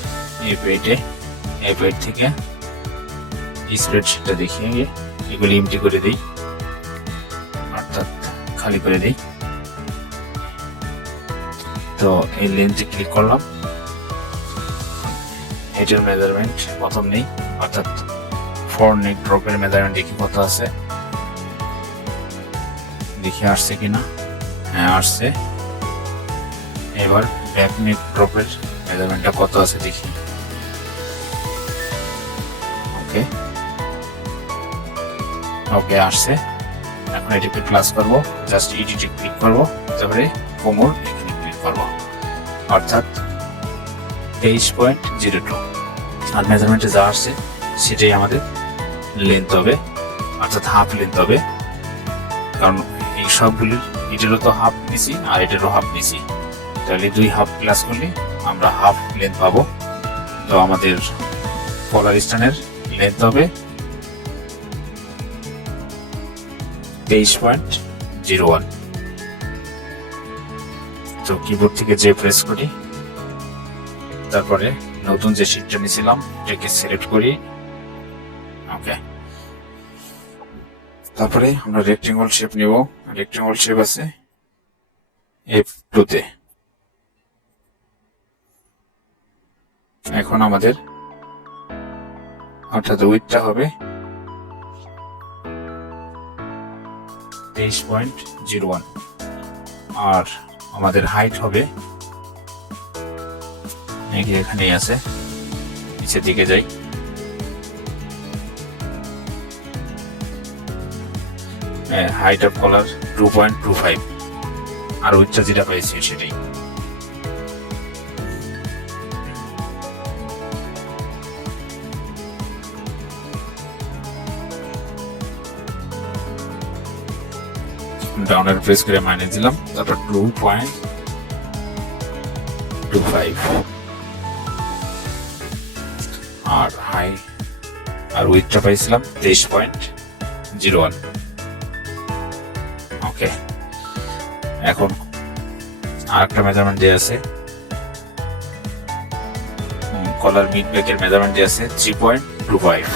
এই পেজ থেকে স্প্রেডশিটটা দেখিয়ে গিয়ে এগুলি এমটি করে দিই, অর্থাৎ খালি করে দিই। তো এই লেন্থে ক্লিক করলাম, এটার মেজারমেন্ট প্রথম নেই, অর্থাৎ ফর নেক ড্রপের মেজারমেন্ট দেখি কত আছে, দেখি আসছে কিনা, হ্যাঁ আসছে। এবার ব্যাক নেক ড্রপের মেজারমেন্টটা কত আছে দেখি, ওকে, ওকে আসছে। এখন এটাকে প্লাস করব, জাস্ট এডিটে ক্লিক করব, তারপরে কোমর এখানে ক্লিক করব, অর্থাৎ 23.02। আর মেজারমেন্টে যা আসছে সেটাই আমাদের লেন্থ হবে, অর্থাৎ হাফ লেন্থ হবে, কারণ এই সবগুলির এটারও তো হাফ নিছি আর এটারও হাফ নিছি, তাহলে 2 হাফ প্লাস করলে আমরা হাফ লেন্থ পাবো। তো আমাদের কলার স্ট্যান্ডের লেন্থ হবে 23.01। তো কিবোর্ড থেকে যে প্রেস করি, তারপরে নতুন যে শীটটা নিয়েছিলাম এটাকে সিলেক্ট করি, ওকে। তারপরে আমরা রেক্টেঙ্গল শেপ নিব, রেক্টেঙ্গল শেপ আছে F2 তে। এখন আমাদের অর্থাৎ উইডথটা হবে 23.01 আর আমাদের হাইট হবে, এখানেই আছে, নিচের দিকে যাই, হাইট অফ কলার 2.25 আর উইডথটা যেটা পাইছি সেটাই। ডাউনের প্রেস করে মাইনাস দিলাম, তারপর 2.25 আর হাই আর উইডথটা পাইছিলাম 23.01, ওকে। এখন আরেকটা মেজারমেন্ট দেওয়া আছে, কলার মিড ব্যাকের মেজারমেন্ট দেওয়া আছে 3.25।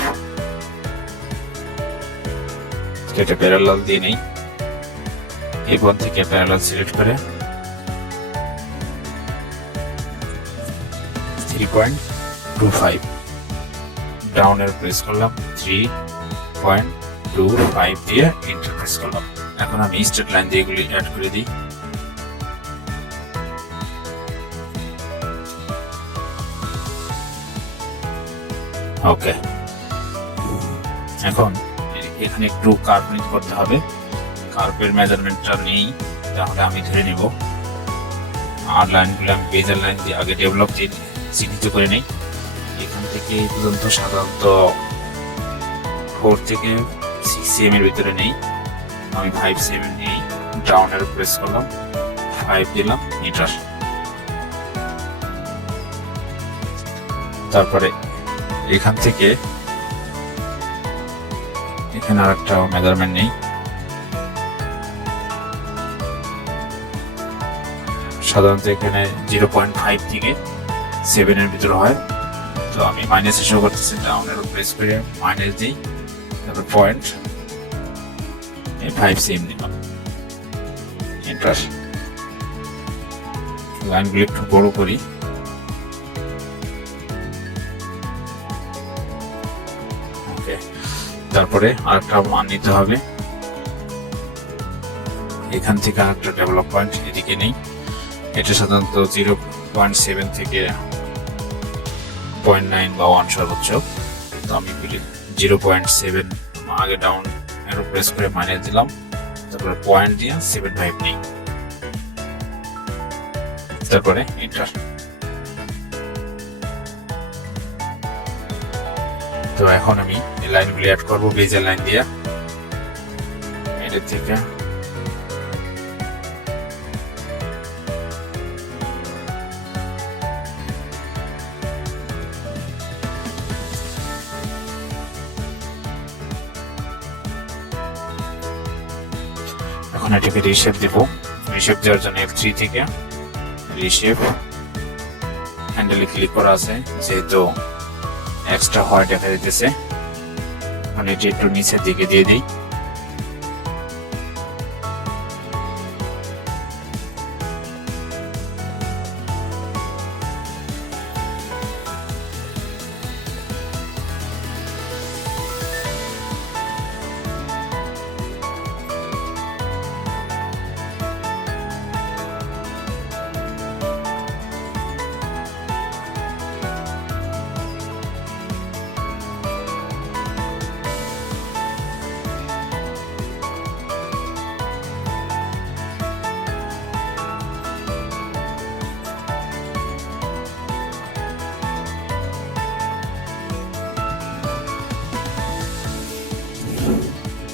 এটা প্যারালাল দিয়ে নেই, A1 থেকে প্যারালাল সিলেক্ট করে 3.25 ডাউনের প্রেস করলাম, 3.25 দিয়ে এন্টার প্রেস করলাম। এখন আমি স্ট্রেট লাইন দিয়ে এগুলি অ্যাড করে দিই, ওকে। এখন এখানে একটু কার্ভ নিতে করতে হবে, কার্ভের মেজারমেন্টটা নেই, তাহলে আমি ধরে নিব। আর লাইনগুলো আমি বেজার লাইন দিয়ে আগে ডেভেলপ দিয়ে চিহ্নিত করে নিই। এখান থেকে এই পর্যন্ত সাধারণত 4 থেকে 6 cm এর ভিতরে নেই, আমি 5 cm নেই। ডাউনের প্রেস করলাম, 5 দিলাম, এন্টার। তারপরে এখান থেকে এখানে আর একটা মেজারমেন্ট নেই, সাধারণত এখানে 0.5 থেকে 7 এর ভিতরে হয়, তো আমি মাইনাস শো করতেছি, ডাউনের প্রেস করে মাইনাস দিই, তারপর 0.5 cm দিলাম, এন্টার। লাইনগুলো একটু বড় করি, ওকে। তারপরে আরেকটা মান নিতে হবে, এখান থেকে আরেকটা ডেভেলপ পয়েন্ট এদিকে নেই, এটা সাধারণত 0.7 থেকে 0.9 বা 1 সর্বোচ্চ, তো আমি 0.7 আগে ডাউন অ্যারো প্রেস করে মাইনাস দিলাম, তারপরে পয়েন্ট দিয়ে 7.5 নেই, তারপরে এন্টার। তো এখন আমি এই লাইনগুলি অ্যাড করবো বেজের লাইন দিয়ে, এটার থেকে এখন এটাকে রিশেপ দেব। রিশেপ দেওয়ার জন্য F3 থেকে রিশেপ হ্যান্ডেলে ক্লিক করা আছে, যেহেতু এক্সট্রা হয় দেখা দিতেছে, মানে এটি একটু নিচের দিকে দিয়ে দিই।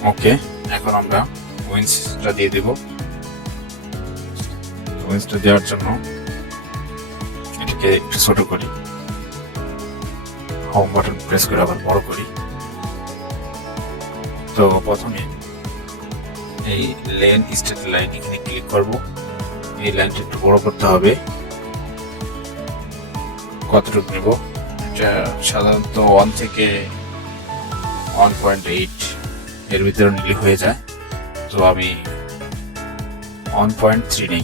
ওকে, এখন আমরা উইন্সটা দিয়ে দেব। উইন্সটা দেওয়ার জন্য এটাকে একটু ছোট করি, হোম বাটন প্রেস করে আবার বড় করি। তো প্রথমে এই লেন স্ট্রেট লাইন এখানে ক্লিক করব। এই লাইনটা একটু বড় করতে হবে। কতটুকু নেব? এটা সাধারণত 1 থেকে 1.8 এর ভিতরে নিলে হয়ে যায়। তো আমি 1.3 নেই,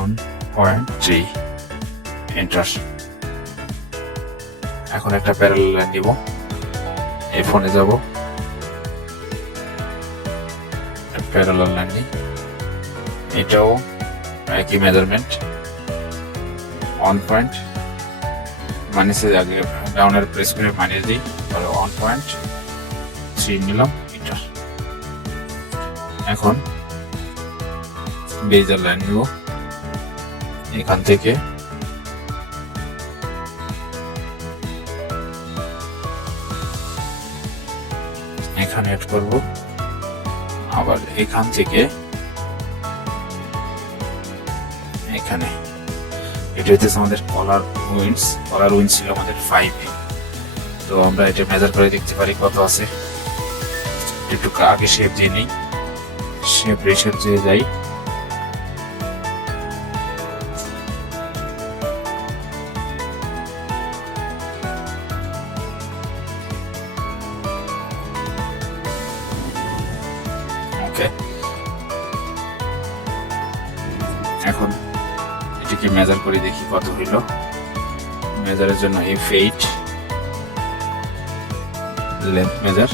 1.3 এন্টার। এখন একটা প্যারালাল লাইন নিব, এই ফোনে যাব, প্যারালাল লাইন নিই। এটাও একই মেজারমেন্ট, 1 পয়েন্ট মাইনাসে আগে ডাউনের প্রেস করে মাইনাস দিই, তাহলে 1.3 নিলাম এন্টার। এখন বেজার লাইন নিব, এখান থেকে এখানে অ্যাড করব, আবার এখান থেকে এখানে। এটা হচ্ছে আমাদের কলার উইন্স ছিল আমাদের 5। তো আমরা এটা মেজার করে দেখতে পারি কত আছে। একটু আগে শেপ দিয়ে নিই, শেপ রেশিও দিয়ে যাই। ওকে, এখন এটিকে মেজার করে দেখি কত হইল। মেজারের জন্য F8 লেন্থ মেজার,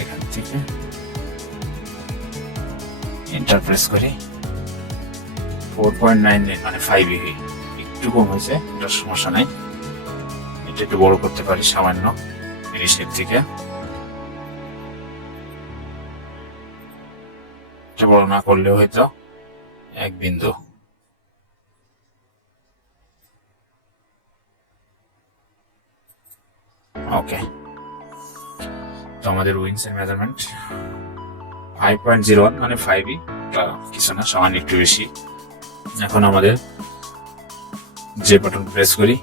এখান থেকে এন্টার প্রেস করি। 4.99 মানে 5 একটু কম হয়েছে, এটা সমস্যা নাই। এটা একটু বড় করতে পারি সামান্য এই শেপ থেকে। এটা বড় না করলেও হয়তো 1 বিন্দু। ওকে, তো আমাদের উইংসের মেজারমেন্ট 5.01 মানে 5ই, কিছু না, সামান্য একটু বেশি। এখন আমাদের যে বাটন প্রেস করি,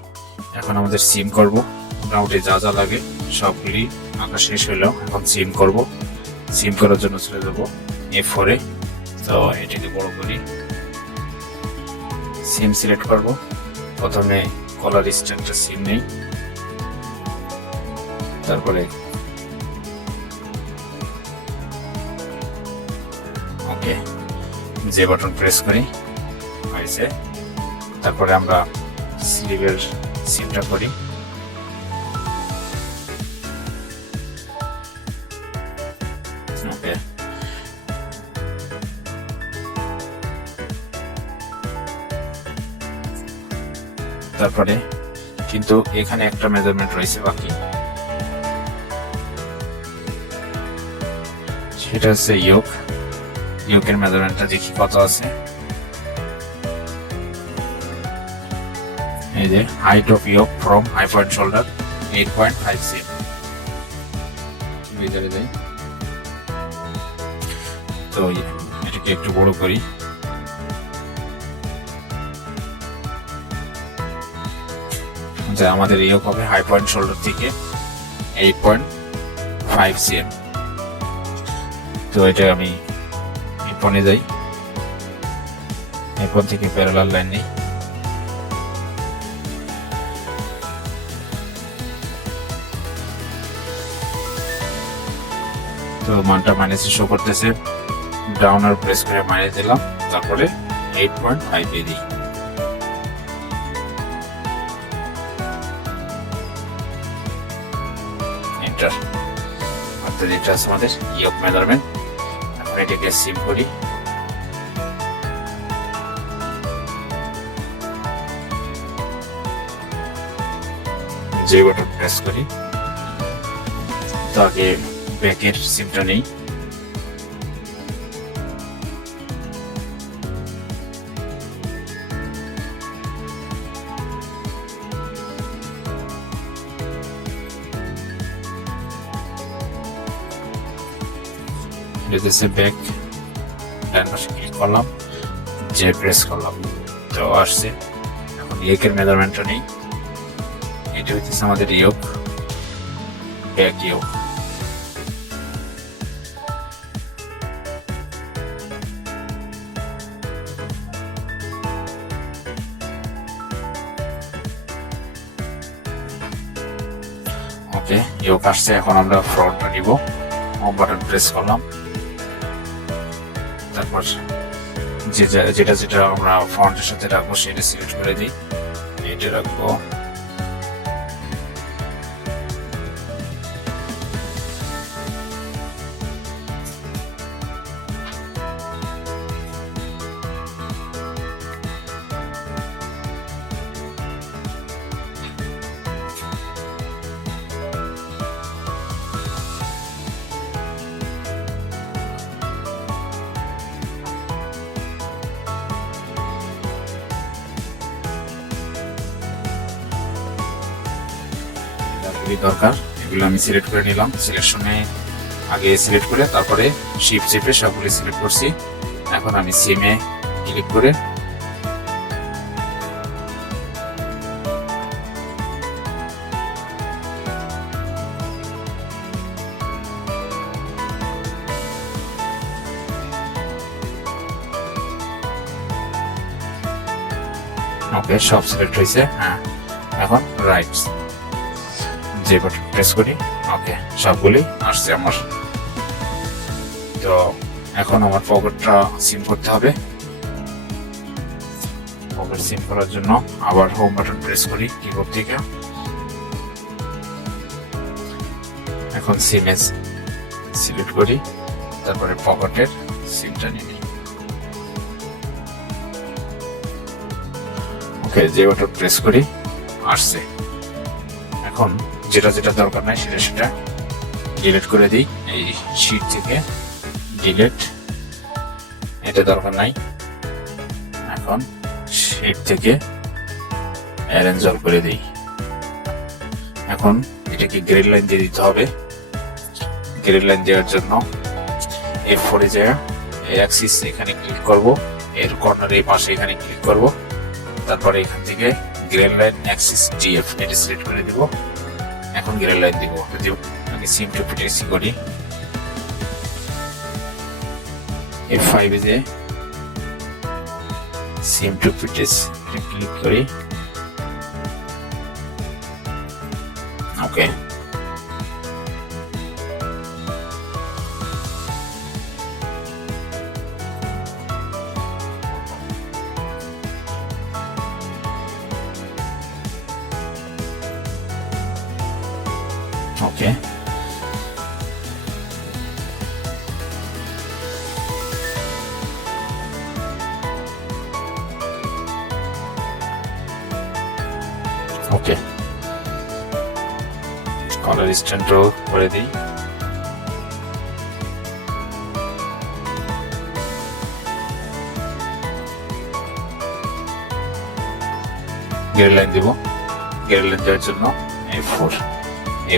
এখন আমাদের সিম করব। মোটামুটি যা যা লাগে সবগুলি আঁকা শেষ হলেও এখন সিম করব। সিম করার জন্য চলে যাব F4 এ। তো এটাকে বড় করি, সিম সিলেক্ট করব। প্রথমে কলার স্ট্যান্ডটা সিম নেই, তারপরে ওকে, যে বাটন প্রেস করি হয়েছে। তারপরে আমরা স্লিভের সিমটা করি। ওকে, তারপরে কিন্তু এখানে একটা মেজারমেন্ট রয়েছে বাকি, সেটা হচ্ছে ইয়োকের মেজারমেন্টটা দেখি কত আছে। এই যে height of yoke from high point shoulder 8.5 cm। মেজারে যাই, তো এটাকে একটু বড় করি। যে আমাদের ইয়োক হবে হাই পয়েন্ট শোল্ডার থেকে 8.5 cm। তো এটা আমি এরপরে যাই, এরপর থেকে প্যারালাল লাইন নেই। তো মানটা মাইনাসে শো করতেছে, ডাউনার প্রেস করে মাইনাস দিলাম, তারপরে 8.5 দিয়ে দিই। এন্টার। অর্থাৎ এটা আছে আমাদের ইয়োক মেজারমেন্ট। এখন এটাকে সিম করি। যে বাটন প্রেস করি, তো আগে ব্যাকের সিমটা নেই। দিতেছে ব্যাক, ডান পাশে ক্লিক করলাম, যে প্রেস করলাম, তো আসছে। এখন ইয়োকের মেজারমেন্টটা নেই, এটা হইতেছে আমাদের ইয়োক, ব্যাক ইয়োক। ওকে, ইয়োক আসছে। এখন আমরা ফ্রন্টটা নিব, হোম বাটন প্রেস করলাম, তারপর যেটা যেটা আমরা ফন্টের সাথে রাখবো সেটা সিলেক্ট করে দিই। এটা রাখবো, দরকার এগুলো আমি সিলেক্ট করে নিলাম। সিলেকশনে আগে সিলেক্ট করে তারপরে শিফট চেপে সবগুলো সিলেক্ট করছি। এখন আমি সিমে ক্লিক করে ওকে, সব সিলেক্ট হয়েছে। হ্যাঁ, এখন রাইট যে বাটন প্রেস করি, ওকে, সবগুলি আসছে আমার। তো এখন আমার পকেটটা সিম করতে হবে। পকেট সিম করার জন্য আবার হোম বাটন প্রেস করি কিবোর্ড থেকে। এখন সিমে সিলেক্ট করি, তারপরে পকেটের সিমটা নিই। ওকে, যে বাটন প্রেস করি, আসছে। এখন যেটা যেটা দরকার নাই সেটা সেটা ডিলিট করে দিই। এই শিট থেকে ডিলিট, এটা দরকার নাই। এখন শিট থেকে অ্যারেঞ্জ অল করে দিই। এখন এটাকে গ্রিড লাইন দিয়ে দিতে হবে। গ্রিড লাইন দেওয়ার জন্য F4 এ যায়, এই অ্যাক্সিস এখানে ক্লিক করব, এর কর্নারে এই পাশে এখানে ক্লিক করব, তারপরে এখান থেকে গ্রিড লাইন অ্যাক্সিস DF এটা সিলেক্ট করে দেব। এখন গ্রিড লাইন দিব। আমি সিম টু পিটিসি করি, F5 এ যে সিম টু পিটিস ক্লিক করি। ওকে, ওকে, ওকে, কালার স্ট্যান্ড করে দিই। গ্রিড লাইন দিব। গ্রিড লাইন দেওয়ার জন্য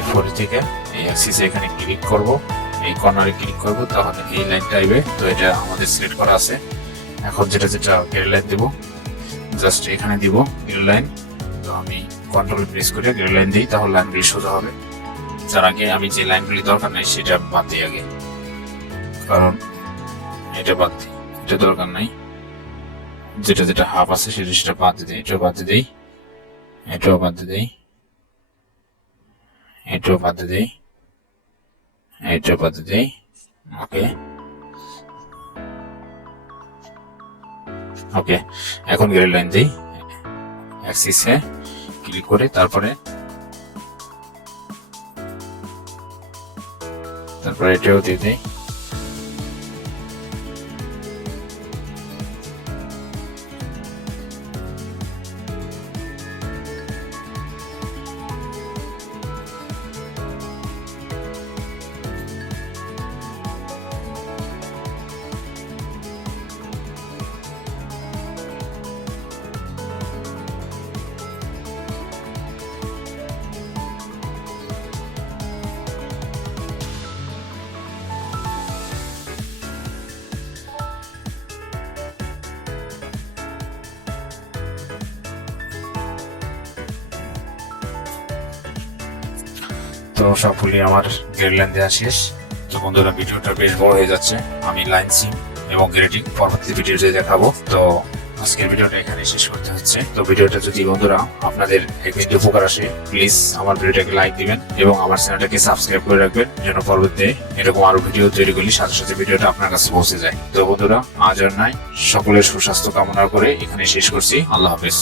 F4 থেকে এই অ্যাক্সিসে এখানে ক্লিক করব, এই কর্নারে ক্লিক করব, তাহলে এই লাইনটা আসবে। তো এটা আমাদের সিলেক্ট করা আছে। এখন যেটা যেটা গ্রিড লাইন দিব, জাস্ট এখানে দিব গ্রিড লাইন। তো আমি কন্ট্রোল প্রেস করে গ্রিড লাইন দিই, তাহলে লাইনগুলি সোজা হবে। তার আগে আমি যে লাইনগুলি দরকার নাই সেটা বাদ দিই আগে, কারণ এটা বাদ দিই, এটা দরকার নাই। যেটা যেটা হাফ আছে সেটা বাদ দিই। এটাও বাদ দিই, এটাও বাদ দিই, এটাও বাদ দিই, এটাও বাদ দিই। ওকে, ওকে, এখন গ্রিড লাইন দিই, অ্যাক্সিসে ক্লিক করে তারপরে এটাও দিয়ে দিই। তো সবগুলি আমার গ্রেড লাইন দেওয়া শেষ। তো বন্ধুরা ভিডিওটা বেশ বড় হয়ে যাচ্ছে, আমি লাইন সিম এবং গ্রেডিং পরবর্তী ভিডিওতে দেখাবো। তো আজকের ভিডিওটা এখানে শেষ করতে হচ্ছে। তো ভিডিওটা যদি বন্ধুরা আপনাদের একদিন উপকার আসে, প্লিজ আমার ভিডিওটাকে লাইক দিবেন এবং আমার চ্যানেলটাকে সাবস্ক্রাইব করে রাখবেন, যেন পরবর্তীতে এরকম আরো ভিডিও তৈরি করলে সাথে সাথে ভিডিওটা আপনার কাছে পৌঁছে যায়। তো বন্ধুরা আজ আর নাই, সকলের সুস্বাস্থ্য কামনা করে এখানে শেষ করছি। আল্লাহ হাফেজ।